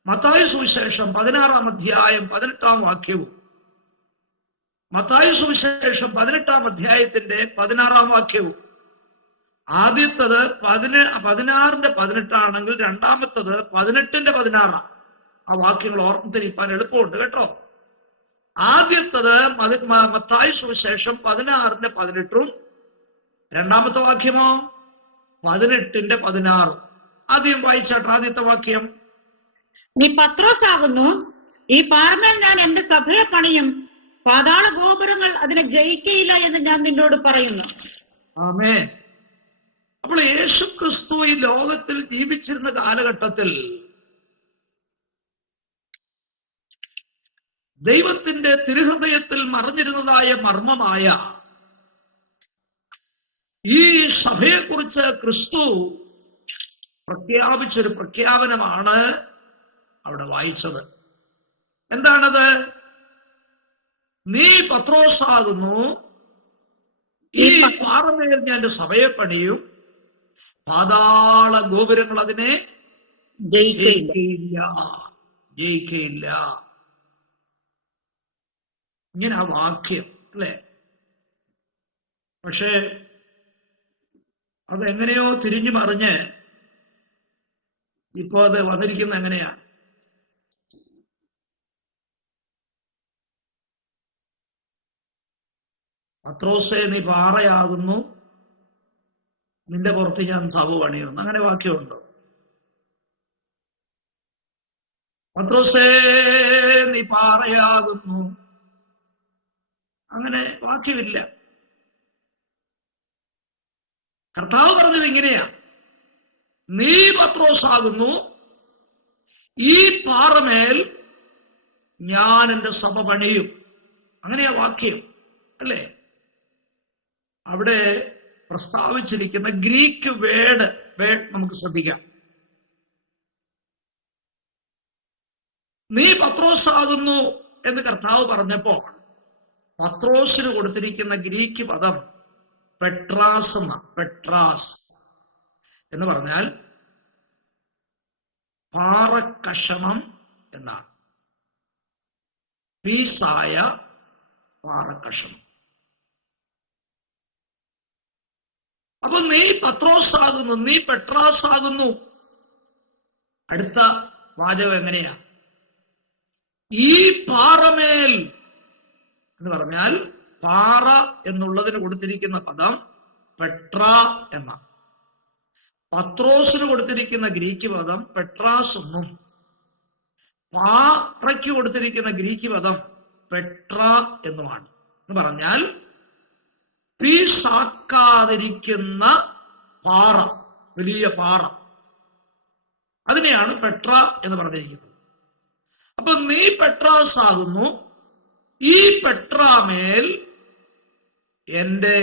മത്തായി സുവിശേഷം 16-ാം അധ്യായം 18-ാം വാക്യവും മത്തായി സുവിശേഷം 18-ാം അധ്യായത്തിന്റെ 16-ാം വാക്യവും. ആദ്യത്തത് 16-ന്റെ 18 ആണെങ്കിൽ രണ്ടാമത്തത് 18-ന്റെ 16. ആ വാക്യങ്ങൾ ഓർമ്മിത്തിരിക്കാൻ എളുപ്പമുണ്ട് കേട്ടോ. ആദ്യത്തത് മത്തായി സുവിശേഷം 16-ന്റെ 18-ഉം രണ്ടാമത്തെ വാക്യമോ 18-ന്റെ 16. ആദ്യം വായിച്ചാട്ടെ ആദ്യത്തെ വാക്യം. നീ പത്രോസ് ആകുന്നു, ഈ പാറമേൽ ഞാൻ എന്റെ സഭയെ പണിയും, പാതാള ഗോപുരങ്ങൾ അതിനെ ജയിക്കയില്ല എന്ന് ഞാൻ നിന്നോട് പറയുന്നു. ആമേൻ. അപ്പോൾ യേശു ക്രിസ്തു ഈ ലോകത്തിൽ ജീവിച്ചിരുന്ന കാലഘട്ടത്തിൽ ദൈവത്തിന്റെ തിരുഹൃദയത്തിൽ മറഞ്ഞിരുന്നതായ മർമ്മമായ ഈ സഭയെക്കുറിച്ച് ക്രിസ്തു പ്രഖ്യാപിച്ചൊരു പ്രഖ്യാപനമാണ് അവിടെ വായിച്ചത്. എന്താണത്? നീ പത്രോസാകുന്നു, ഈ പാറമേൽ ഞാൻ എന്റെ സഭയെ പണിയും, പാതാള ഗോപുരങ്ങൾ അതിനെ ജയിക്കയില്ല. ഇങ്ങനെ ആ വാക്യം അല്ലെ. പക്ഷെ അതെങ്ങനെയോ തിരിഞ്ഞു മറിഞ്ഞ് ഇപ്പൊ അത് വന്നിരിക്കുന്ന എങ്ങനെയാ? പത്രോസേ നീ പാറയാകുന്നു, നിന്റെ പുറത്ത് ഞാൻ സഭ പണിയുന്നു. അങ്ങനെ വാക്യമുണ്ടോ? പത്രോസേ നീ പാറയാകുന്നു, അങ്ങനെ വാക്യമില്ല. കർത്താവ് പറഞ്ഞത് ഇങ്ങനെയാ, നീ പത്രോസാകുന്നു, ഈ പാറമേൽ ഞാൻ എന്റെ സഭ പണിയും. അങ്ങനെയാ വാക്യം അല്ലേ? അവിടെ പ്രസ്താവിച്ചിരിക്കുന്ന ഗ്രീക്ക് വേർഡ് നമുക്ക് ശ്രദ്ധിക്കാം. നീ പത്രോസാകുന്നു എന്ന് കർത്താവ് പറഞ്ഞപ്പോൾ പത്രോസിന് കൊടുത്തിരിക്കുന്ന ഗ്രീക്ക് പദം പെട്രാസ് എന്നാണ്. പെട്രാസ് എന്ന് പറഞ്ഞാൽ പാറക്കഷണം എന്നാണ്. പീസായ പാറക്കഷണം. അപ്പൊ നീ പത്രോസ് ആകുന്നു, നീ പെട്രാസ് ആകുന്നു. അടുത്ത വാചകം എങ്ങനെയാ? ഈ പാറമേൽ എന്ന് പറഞ്ഞാൽ പാറ എന്നുള്ളതിന് കൊടുത്തിരിക്കുന്ന പദം പെട്ര എന്ന, പത്രോസിന് കൊടുത്തിരിക്കുന്ന ഗ്രീക്ക് പദം പെട്രാസ് എന്നും, പാറയ്ക്ക് കൊടുത്തിരിക്കുന്ന ഗ്രീക്ക് പദം പെട്ര എന്നുമാണ്. എന്ന് പറഞ്ഞാൽ പീസാക്കാതിരിക്കുന്ന പാറ, വലിയ പാറ, അതിനെയാണ് പെട്ര എന്ന് പറഞ്ഞിരിക്കുന്നത്. അപ്പൊ നീ പെട്രാസ് ആകുന്നു, ഈ പെട്രാമേൽ എന്റെ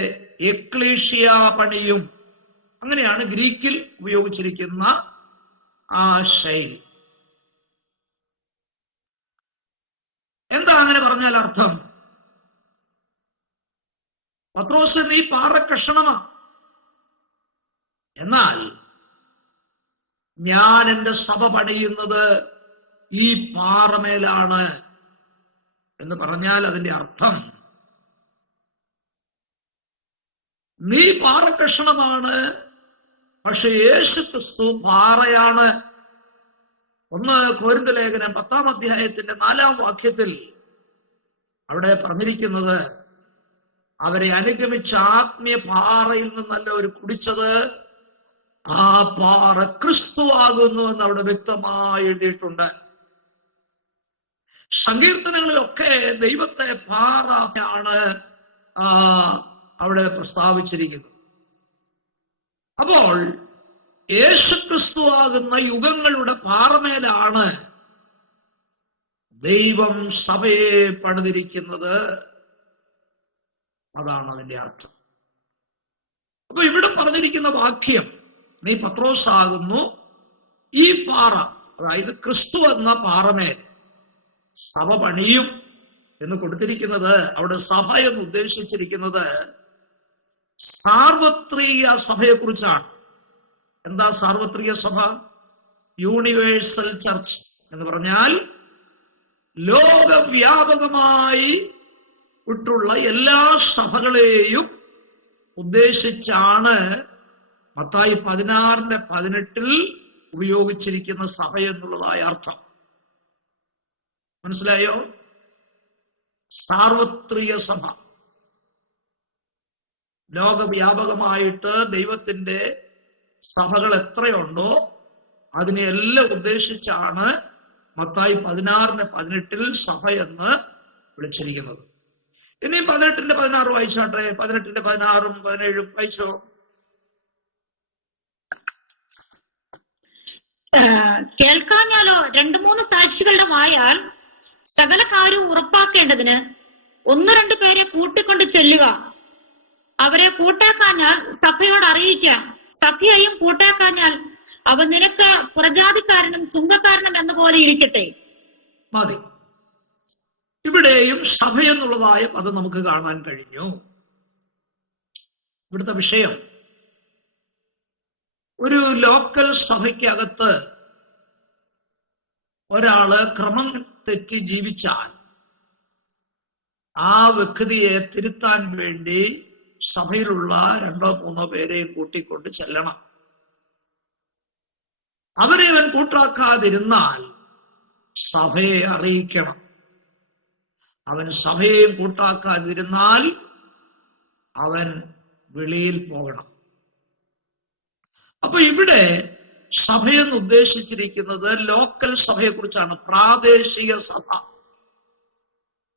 എക്ലീഷ്യ പണിയും. അങ്ങനെയാണ് ഗ്രീക്കിൽ ഉപയോഗിച്ചിരിക്കുന്ന ആ ശൈലി. എന്താ അങ്ങനെ പറഞ്ഞാൽ അർത്ഥം? പത്രോസ് നീ പാറക്കഷണമാ, എന്നാൽ ഞാൻ എന്റെ സഭ പണിയുന്നത് ഈ പാറമേലാണ് എന്ന് പറഞ്ഞാൽ അതിന്റെ അർത്ഥം നീ പാറക്കഷണമാണ്, പക്ഷെ യേശു ക്രിസ്തു പാറയാണ്. 1 കൊരിന്ത്യർ ലേഖനം 10-ാം അധ്യായത്തിന്റെ 4-ാം വാക്യത്തിൽ അവിടെ പറഞ്ഞിരിക്കുന്നത്, അവരെ അനുഗമിച്ച ആത്മീയ പാറയിൽ നിന്നല്ല അവർ കുടിച്ചത്, ആ പാറ ക്രിസ്തു ആകുന്നു എന്ന് അവിടെ വ്യക്തമായി എഴുതിയിട്ടുണ്ട്. സങ്കീർത്തനങ്ങളിലൊക്കെ ദൈവത്തെ പാറയാണ് അവിടെ പ്രസ്താവിച്ചിരിക്കുന്നത്. അപ്പോൾ യേശുക്രിസ്തു ആകുന്ന യുഗങ്ങളുടെ പാറമേലാണ് ദൈവം സഭയെ പണിതിരിക്കുന്നത്. അതാണ് അതിന്റെ അർത്ഥം. അപ്പൊ ഇവിടെ പറഞ്ഞിരിക്കുന്ന വാക്യം, നീ പത്രോസ് ആകുന്നു, ഈ പാറ, അതായത് ക്രിസ്തു എന്ന പാറമേൽ സഭ പണിയും എന്ന് കൊടുത്തിരിക്കുന്നത്, അവിടെ സഭ എന്ന് ഉദ്ദേശിച്ചിരിക്കുന്നത് സാർവത്രിക സഭയെ കുറിച്ചാണ്. എന്താ സാർവത്രിക സഭ? യൂണിവേഴ്സൽ ചർച്ച് എന്ന് പറഞ്ഞാൽ ലോകവ്യാപകമായി വിട്ടുള്ള എല്ലാ സഭകളെയും ഉദ്ദേശിച്ചാണ് മത്തായി 16:18 ഉപയോഗിച്ചിരിക്കുന്ന സഭ എന്നുള്ളതായ അർത്ഥം. മനസ്സിലായോ? സാർവത്രിക സഭ, ലോകവ്യാപകമായിട്ട് ദൈവത്തിന്റെ സഭകൾ എത്രയുണ്ടോ അതിനെല്ലാം ഉദ്ദേശിച്ചാണ് മത്തായി 16:18 സഭ എന്ന് വിളിച്ചിരിക്കുന്നത്. ഇനി 18:16 വായിച്ചാട്ടെ. 18:16ഉം 17ഉം വായിച്ചോ. കേൾക്കാഞ്ഞാലോ 2-3 സാക്ഷികളുടെ വായാൽ സകല കാര്യവും ഉറപ്പാക്കേണ്ടതിന് 1-2 പേരെ കൂട്ടിക്കൊണ്ട് ചെല്ലുക. അവരെ കൂട്ടാക്കാഞ്ഞാൽ സഭയോട് അറിയിക്കാം. സഭയെയും കൂട്ടാക്കാഞ്ഞാൽ അവ നിനക്ക് പുറജാതിക്കാരനും ചുങ്കക്കാരനും എന്ന പോലെ ഇരിക്കട്ടെ. മതി. ഇവിടെയും സഭ എന്നുള്ളതായ പദം നമുക്ക് കാണാൻ കഴിഞ്ഞു. ഇവിടുത്തെ വിഷയം, ഒരു ലോക്കൽ സഭയ്ക്കകത്ത് ഒരാള് ക്രമം തെറ്റി ജീവിച്ചാൽ ആ വ്യക്തിയെ തിരുത്താൻ വേണ്ടി സഭയിലുള്ള 2-3 പേരെയും കൂട്ടിക്കൊണ്ട് ചെല്ലണം. അവരെ അവൻ കൂട്ടാക്കാതിരുന്നാൽ സഭയെ അറിയിക്കണം. അവൻ സഭയെയും കൂട്ടാക്കാതിരുന്നാൽ അവൻ വെളിയിൽ പോകണം. അപ്പൊ ഇവിടെ സഭയെന്ന് ഉദ്ദേശിച്ചിരിക്കുന്നത് ലോക്കൽ സഭയെ കുറിച്ചാണ്, പ്രാദേശിക സഭ.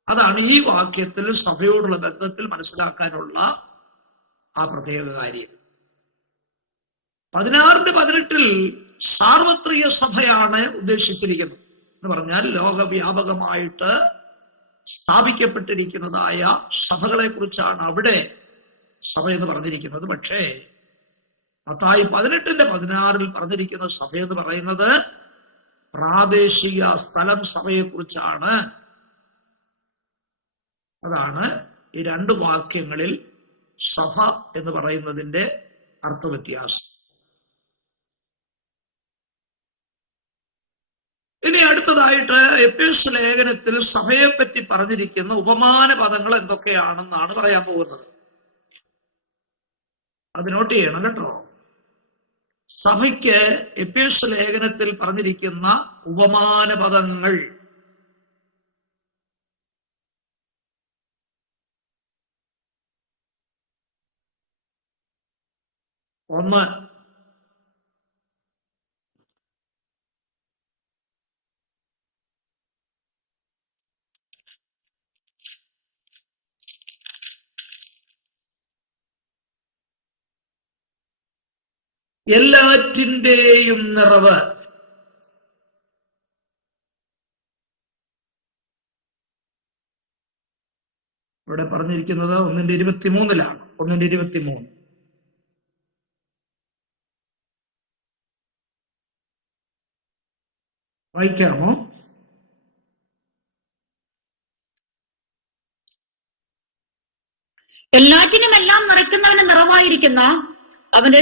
അതാണ് ഈ വാക്യത്തിൽ സഭയോടുള്ള ബന്ധത്തിൽ മനസ്സിലാക്കാനുള്ള ആ പ്രത്യേക കാര്യം. 16:18 സാർവത്രിക സഭയാണ് ഉദ്ദേശിച്ചിരിക്കുന്നത്. എന്ന് പറഞ്ഞാൽ ലോകവ്യാപകമായിട്ട് സ്ഥാപിക്കപ്പെട്ടിരിക്കുന്നതായ സഭകളെ കുറിച്ചാണ് അവിടെ സഭ എന്ന് പറഞ്ഞിരിക്കുന്നത്. പക്ഷേ മത്തായി 18:16 പറഞ്ഞിരിക്കുന്ന സഭ എന്ന് പറയുന്നത് പ്രാദേശിക സ്ഥലം സഭയെ കുറിച്ചാണ്. അതാണ് ഈ 2 വാക്യങ്ങളിൽ സഭ എന്ന് പറയുന്നതിന്റെ അർത്ഥവ്യത്യാസം. ഇനി അടുത്തതായിട്ട് എഫേസ്യ ലേഖനത്തിൽ സഭയെ പറ്റി പറഞ്ഞിരിക്കുന്ന ഉപമാന പദങ്ങൾ എന്തൊക്കെയാണെന്നാണ് പറയാൻ പോകുന്നത്. അത് നോട്ട് ചെയ്യണം കേട്ടോ. സഭയ്ക്ക് എഫേസ്യ ലേഖനത്തിൽ പറഞ്ഞിരിക്കുന്ന ഉപമാന പദങ്ങൾ. ഒന്ന്, എല്ലാറ്റിന്റെയും നിറവ്. ഇവിടെ പറഞ്ഞിരിക്കുന്നത് 1:23 1:23. വായിക്കാമോ? എല്ലാറ്റിനും എല്ലാം നിറയ്ക്കുന്നവന് നിറവായിരിക്കുന്ന അവന്റെ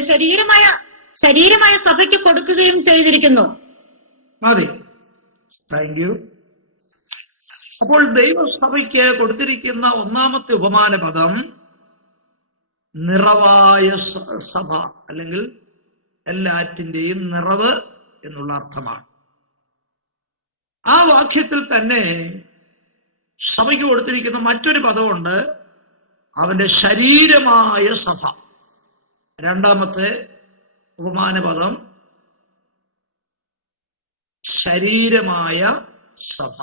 ശരീരമായ സഭയ്ക്ക് കൊടുക്കുകയും ചെയ്തിരിക്കുന്നു. മതി, താങ്ക് യു. അപ്പോൾ ദൈവസഭയ്ക്ക് കൊടുത്തിരിക്കുന്ന ഒന്നാമത്തെ ഉപമാന പദം നിറവായ സഭ, അല്ലെങ്കിൽ എല്ലാറ്റിന്റെയും നിറവ് എന്നുള്ള അർത്ഥമാണ്. ആ വാക്യത്തിൽ തന്നെ സഭയ്ക്ക് കൊടുത്തിരിക്കുന്ന മറ്റൊരു പദമുണ്ട്, അവന്റെ ശരീരമായ സഭ. രണ്ടാമത്തെ ഉപമാന പദം ശരീരമായ സഭ.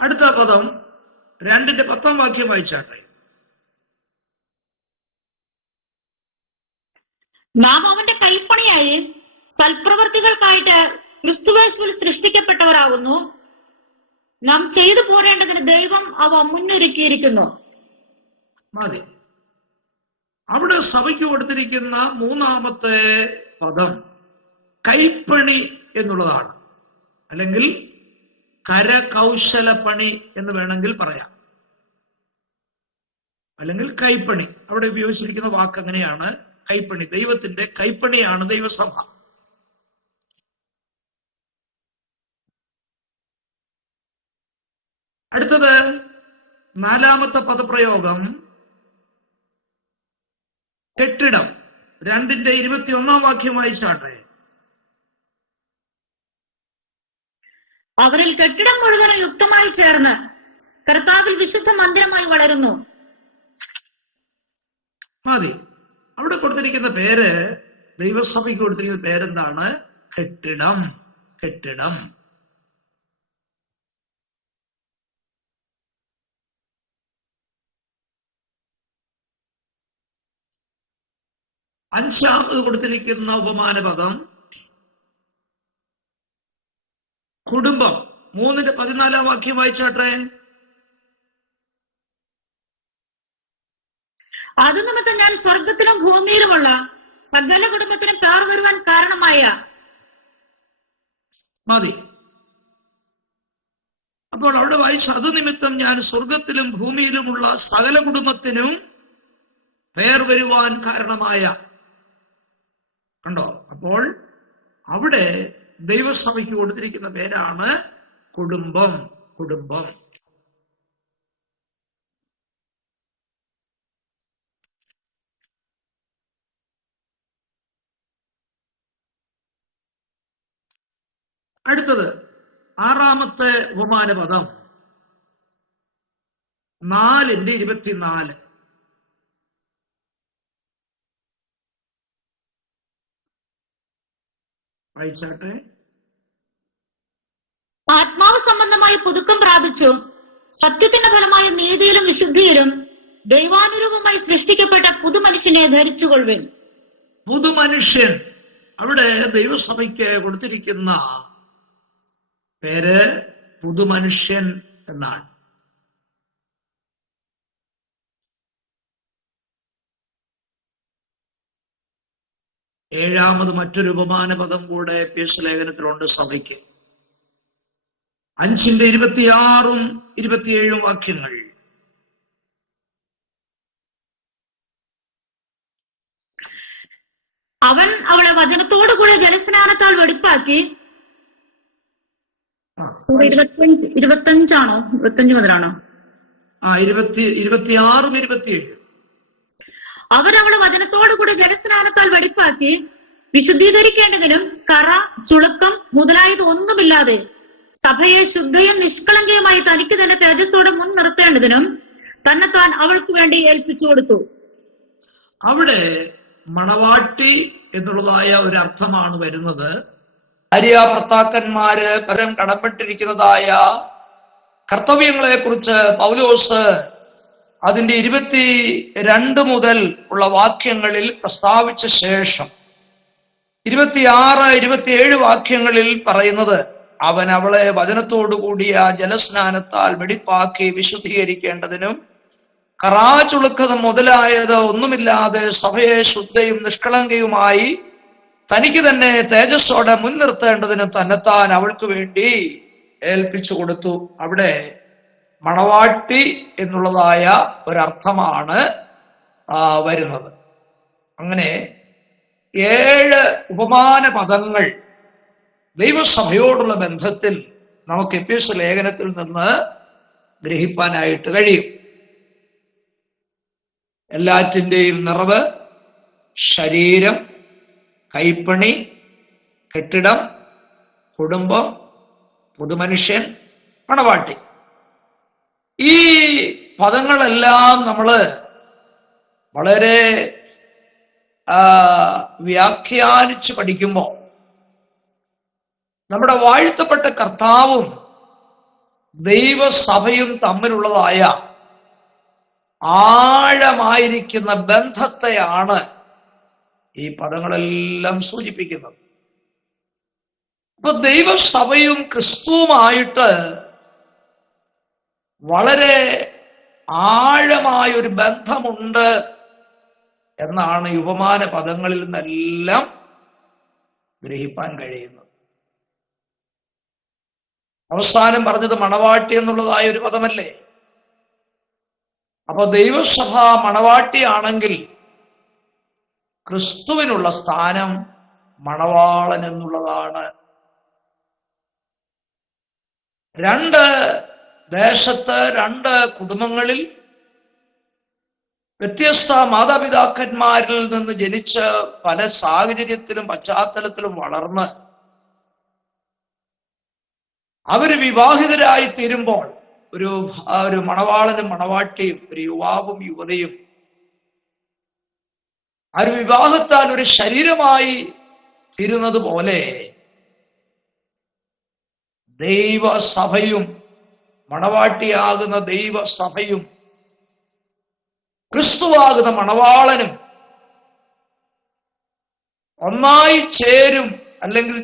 അടുത്ത പദം 2:10 വാക്യം വായിച്ചാട്ടെ. നാം അവന്റെ കൈപ്പണിയായി സൽപ്രവർത്തികൾക്കായിട്ട് ക്രിസ്തുവേശുവിൽ സൃഷ്ടിക്കപ്പെട്ടവരാകുന്നു. നാം ചെയ്തു പോരേണ്ടതിന് ദൈവം അവ മുന്നൊരുക്കിയിരിക്കുന്നു. മതി. അവിടെ സഭയ്ക്ക് കൊടുത്തിരിക്കുന്ന മൂന്നാമത്തെ പദം കൈപ്പണി എന്നുള്ളതാണ്, അല്ലെങ്കിൽ കരകൗശലപ്പണി എന്ന് വേണമെങ്കിൽ പറയാം, അല്ലെങ്കിൽ കൈപ്പണി. അവിടെ ഉപയോഗിച്ചിരിക്കുന്ന വാക്ക് അങ്ങനെയാണ്, കൈപ്പണി. ദൈവത്തിന്റെ കൈപ്പണിയാണ് ദൈവസഭ. അടുത്തത് നാലാമത്തെ പദപ്രയോഗം കെട്ടിടം. 2:21 വാക്യം വായിച്ചാട്ടെ. അവരിൽ കെട്ടിടം മുഴുവനും യുക്തമായി ചേർന്ന് കർത്താവിൽ വിശുദ്ധ മന്ദിരമായി വളരുന്നു. മതി. അവിടെ കൊടുത്തിരിക്കുന്ന പേര്, ദൈവസഭയ്ക്ക് കൊടുത്തിരിക്കുന്ന പേരെന്താണ്? കെട്ടിടം. കെട്ടിടം. അഞ്ചാമത് കൊടുത്തിരിക്കുന്ന ഉപമാന പദം കുടുംബം. 3:14 വാക്യം വായിച്ചാട്ടെ. അത് നിമിത്തം ഞാൻ സ്വർഗത്തിലും ഭൂമിയിലുമുള്ള സകല കുടുംബത്തിനും പേർ വരുവാൻ കാരണമായ. മതി. അപ്പോൾ അവിടെ വായിച്ച അത് നിമിത്തം ഞാൻ സ്വർഗത്തിലും ഭൂമിയിലുമുള്ള സകല കുടുംബത്തിനും പേർ വരുവാൻ കാരണമായ. കണ്ടോ? അപ്പോൾ അവിടെ ദൈവസഭയ്ക്ക് കൊടുത്തിരിക്കുന്ന പേരാണ് കുടുംബം. കുടുംബം. അടുത്തത് ആറാമത്തെ ഉപമാന പദം 4:24. വായിച്ചാട്ടെ. ആത്മാവ് സംബന്ധമായ പുതുക്കം പ്രാപിച്ചു സത്യത്തിന്റെ ഫലമായ നീതിയിലും വിശുദ്ധിയിലും ദൈവാനുരൂപമായി സൃഷ്ടിക്കപ്പെട്ട പുതുമനുഷ്യനെ ധരിച്ചുകൊള്ളുവിൻ. പുതുമനുഷ്യൻ. അവിടെ ദൈവസഭയ്ക്ക് കൊടുത്തിരിക്കുന്ന പേര് പുതുമനുഷ്യൻ എന്നാണ്. ഏഴാമത് മറ്റൊരു ഉപമാന പദം കൂടെ എഫേസ്യ ലേഖനത്തിലുണ്ട് സഭയ്ക്ക്. 5:26 27 വാക്യങ്ങൾ. അവൻ അവളെ വചനത്തോടു കൂടെ ജലസ്നാനത്താൽ വെടിപ്പാക്കി. 25 മുതലാണോ? 26 27. അവരവളെ വചനത്തോടു കൂടെ ജലസ്നാനത്താൽ വെടിപ്പാക്കി വിശുദ്ധീകരിക്കേണ്ടതിനും കറ, ചുളുക്കം മുതലായത് ഒന്നുമില്ലാതെ സഭയെ ശുദ്ധയും നിഷ്കളങ്കയുമായി തനിക്ക് തന്നെ തേജസ്സോടെ മുൻ നിർത്തേണ്ടതിനും തന്നെത്താൻ അവൾക്ക് വേണ്ടി ഏൽപ്പിച്ചു കൊടുത്തു. അവിടെ മണവാട്ടി എന്നുള്ളതായ ഒരു അർത്ഥമാണ് വരുന്നത്. ഭാര്യ ഭർത്താക്കന്മാര് പരം കടപ്പെട്ടിരിക്കുന്നതായ കർത്തവ്യങ്ങളെ കുറിച്ച് പൗലോസ് അതിന്റെ 22 മുതൽ ഉള്ള വാക്യങ്ങളിൽ പ്രസ്താവിച്ച ശേഷം 26, 27 വാക്യങ്ങളിൽ പറയുന്നത്, അവൻ അവളെ വചനത്തോടു കൂടിയ ജലസ്നാനത്താൽ വെടിപ്പാക്കി വിശുദ്ധീകരിക്കേണ്ടതിനും കറാചുളുക്കത് മുതലായത് ഒന്നുമില്ലാതെ സഭയെ ശുദ്ധയും നിഷ്കളങ്കയുമായി തനിക്ക് തന്നെ തേജസ്സോടെ മുൻനിർത്തേണ്ടതിനും തന്നെത്താൻ അവൾക്ക് വേണ്ടി ഏൽപ്പിച്ചു കൊടുത്തു. അവിടെ മണവാട്ടി എന്നുള്ളതായ ഒരർത്ഥമാണ് വരുന്നത്. അങ്ങനെ 7 ഉപമാന പദങ്ങൾ ദൈവസഭയോടുള്ള ബന്ധത്തിൽ നമുക്ക് എഫേസ്യ ലേഖനത്തിൽ നിന്ന് ഗ്രഹിപ്പാനായിട്ട് കഴിയും. എല്ലാറ്റിൻ്റെയും നിറവ്, ശരീരം, കൈപ്പണി, കെട്ടിടം, കുടുംബം, പുതുമനുഷ്യൻ, മണവാട്ടി. ഈ പദങ്ങളെല്ലാം നമ്മള് വളരെ വ്യാഖ്യാനിച്ച് പഠിക്കുമ്പോൾ നമ്മുടെ വാഴ്ത്തപ്പെട്ട കർത്താവും ദൈവസഭയും തമ്മിലുള്ളതായ ആഴമായിരിക്കുന്ന ബന്ധത്തെയാണ് ഈ പദങ്ങളെല്ലാം സൂചിപ്പിക്കുന്നത്. അപ്പൊ ദൈവസഭയും ക്രിസ്തുവുമായിട്ട് വളരെ ആഴമായൊരു ബന്ധമുണ്ട് എന്നാണ് ഈ ഉപമാന പദങ്ങളിൽ നിന്നെല്ലാം ഗ്രഹിപ്പാൻ കഴിയുന്നത്. അവസാനം പറഞ്ഞത് മണവാട്ടി എന്നുള്ളതായ ഒരു പദമല്ലേ? അപ്പൊ ദൈവസഭ മണവാട്ടിയാണെങ്കിൽ ക്രിസ്തുവിനുള്ള സ്ഥാനം മണവാളൻ എന്നുള്ളതാണ്. 2 ദേശത്ത് 2 കുടുംബങ്ങളിൽ വ്യത്യസ്ത മാതാപിതാക്കന്മാരിൽ നിന്ന് ജനിച്ച് പല സാഹചര്യത്തിലും പശ്ചാത്തലത്തിലും വളർന്ന് അവര് വിവാഹിതരായി തീരുമ്പോൾ ഒരു മണവാളനും മണവാട്ടിയും, ഒരു യുവാവും യുവതിയും ആ ഒരു വിവാഹത്താൽ ഒരു ശരീരമായി തീരുന്നത് പോലെ ദൈവസഭയും മണവാട്ടിയാകുന്ന ദൈവസഭയും ക്രിസ്തുവാകുന്ന മണവാളനും ഒന്നായി ചേരും, അല്ലെങ്കിൽ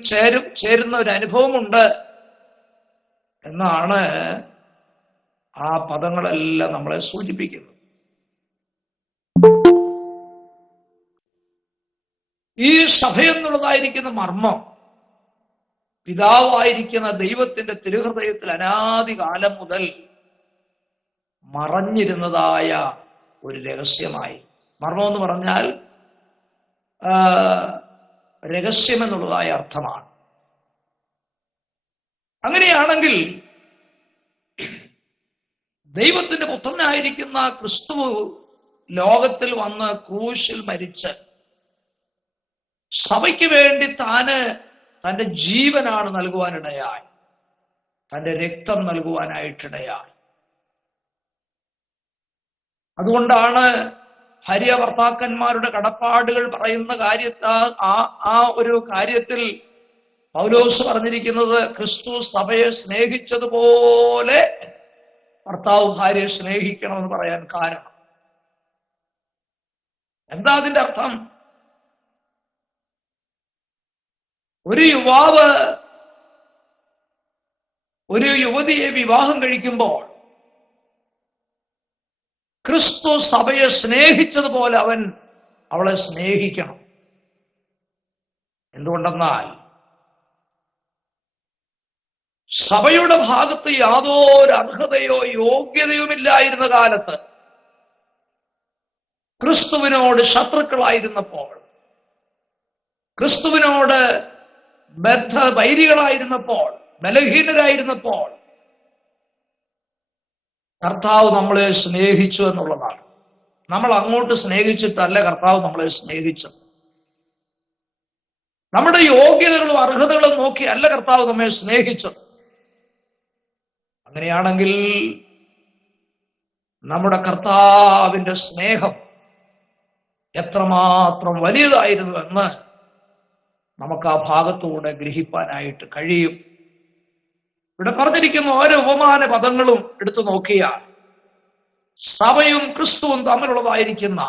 ചേരുന്ന ഒരു അനുഭവമുണ്ട് എന്നാണ് ആ പദങ്ങളെല്ലാം നമ്മളെ സൂചിപ്പിക്കുന്നത്. ഈ സഭയെന്നുള്ളതായിരിക്കുന്ന മർമ്മം പിതാവായിരിക്കുന്ന ദൈവത്തിന്റെ തിരുഹൃദയത്തിൽ അനാദികാലം മുതൽ മറഞ്ഞിരുന്നതായ ഒരു രഹസ്യമായി. മർമ്മം എന്ന് പറഞ്ഞാൽ രഹസ്യം എന്നുള്ളതായ അർത്ഥമാണ്. അങ്ങനെയാണെങ്കിൽ ദൈവത്തിന്റെ പുത്രനായിരിക്കുന്ന ക്രിസ്തു ലോകത്തിൽ വന്ന് ക്രൂശിൽ മരിച്ച് സഭയ്ക്ക് വേണ്ടി തന്റെ ജീവനാണ് നൽകുവാനിടയായി, തന്റെ രക്തം നൽകുവാനായിട്ടിടയായി. അതുകൊണ്ടാണ് ഭാര്യ ഭർത്താക്കന്മാരുടെ കടപ്പാടുകൾ പറയുന്ന ആ ഒരു കാര്യത്തിൽ പൗലോസ് പറഞ്ഞിരിക്കുന്നത്, ക്രിസ്തു സഭയെ സ്നേഹിച്ചതുപോലെ ഭർത്താവ് ഭാര്യയെ സ്നേഹിക്കണമെന്ന് പറയാൻ കാരണം എന്താ? അതിന്റെ അർത്ഥം, ഒരു യുവാവ് ഒരു യുവതിയെ വിവാഹം കഴിക്കുമ്പോൾ ക്രിസ്തു സഭയെ സ്നേഹിച്ചതുപോലെ അവൻ അവളെ സ്നേഹിക്കണം. എന്തുകൊണ്ടെന്നാൽ സഭയുടെ ഭാഗത്ത് യാതൊരു അർഹതയോ യോഗ്യതയുമില്ലായിരുന്ന കാലത്ത്, ക്രിസ്തുവിനോട് ശത്രുക്കളായിരുന്നപ്പോൾ, ക്രിസ്തുവിനോട് ബദ്ധവൈരികളായിരുന്നപ്പോൾ ബലഹീനരായിരുന്നപ്പോൾ കർത്താവ് നമ്മളെ സ്നേഹിച്ചു എന്നുള്ളതാണ്. നമ്മൾ അങ്ങോട്ട് സ്നേഹിച്ചിട്ടല്ല കർത്താവ് നമ്മളെ സ്നേഹിച്ചത്. നമ്മുടെ യോഗ്യതകളും അർഹതകളും നോക്കി അല്ല കർത്താവ് നമ്മെ സ്നേഹിച്ചത്. അങ്ങനെയാണെങ്കിൽ നമ്മുടെ കർത്താവിന്റെ സ്നേഹം എത്രമാത്രം വലിയതായിരുന്നു എന്ന് നമുക്ക് ആ ഭാഗത്തൂടെ ഗ്രഹിപ്പാനായിട്ട് കഴിയും. ഇവിടെ പറഞ്ഞിരിക്കുന്ന ഓരോ ഉപമാന പദങ്ങളും എടുത്തു നോക്കിയാൽ സഭയും ക്രിസ്തുവും തമ്മിലുള്ളതായിരിക്കുന്ന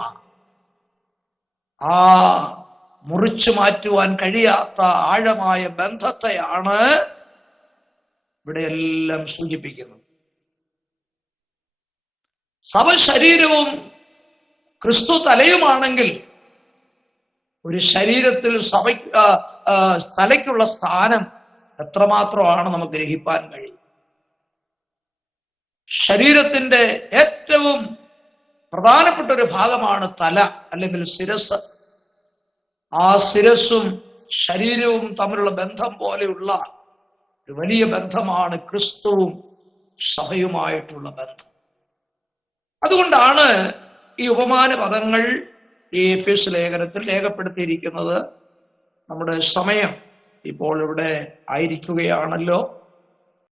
ആ മുറിച്ചു മാറ്റുവാൻ കഴിയാത്ത ആഴമായ ബന്ധത്തെയാണ് ഇവിടെയെല്ലാം സൂചിപ്പിക്കുന്നത്. സഭ ശരീരവും ക്രിസ്തു തലയുമാണെങ്കിൽ ഒരു ശരീരത്തിൽ സഭ തലയ്ക്കുള്ള സ്ഥാനം എത്രമാത്രമാണ് നമുക്ക് ഗ്രഹിപ്പാൻ കഴിയും. ശരീരത്തിന്റെ ഏറ്റവും പ്രധാനപ്പെട്ട ഒരു ഭാഗമാണ് തല അല്ലെങ്കിൽ ശിരസ്. ആ ശിരസ്സും ശരീരവും തമ്മിലുള്ള ബന്ധം പോലെയുള്ള ഒരു വലിയ ബന്ധമാണ് ക്രിസ്തുവും സഭയുമായിട്ടുള്ള ബന്ധം. അതുകൊണ്ടാണ് ഈ ഉപമാന പദങ്ങൾ ഈ എഫേസ്യ ലേഖനത്തിൽ രേഖപ്പെടുത്തിയിരിക്കുന്നത്. നമ്മുടെ സമയം ഇപ്പോൾ ഇവിടെ ആയിരിക്കുകയാണല്ലോ.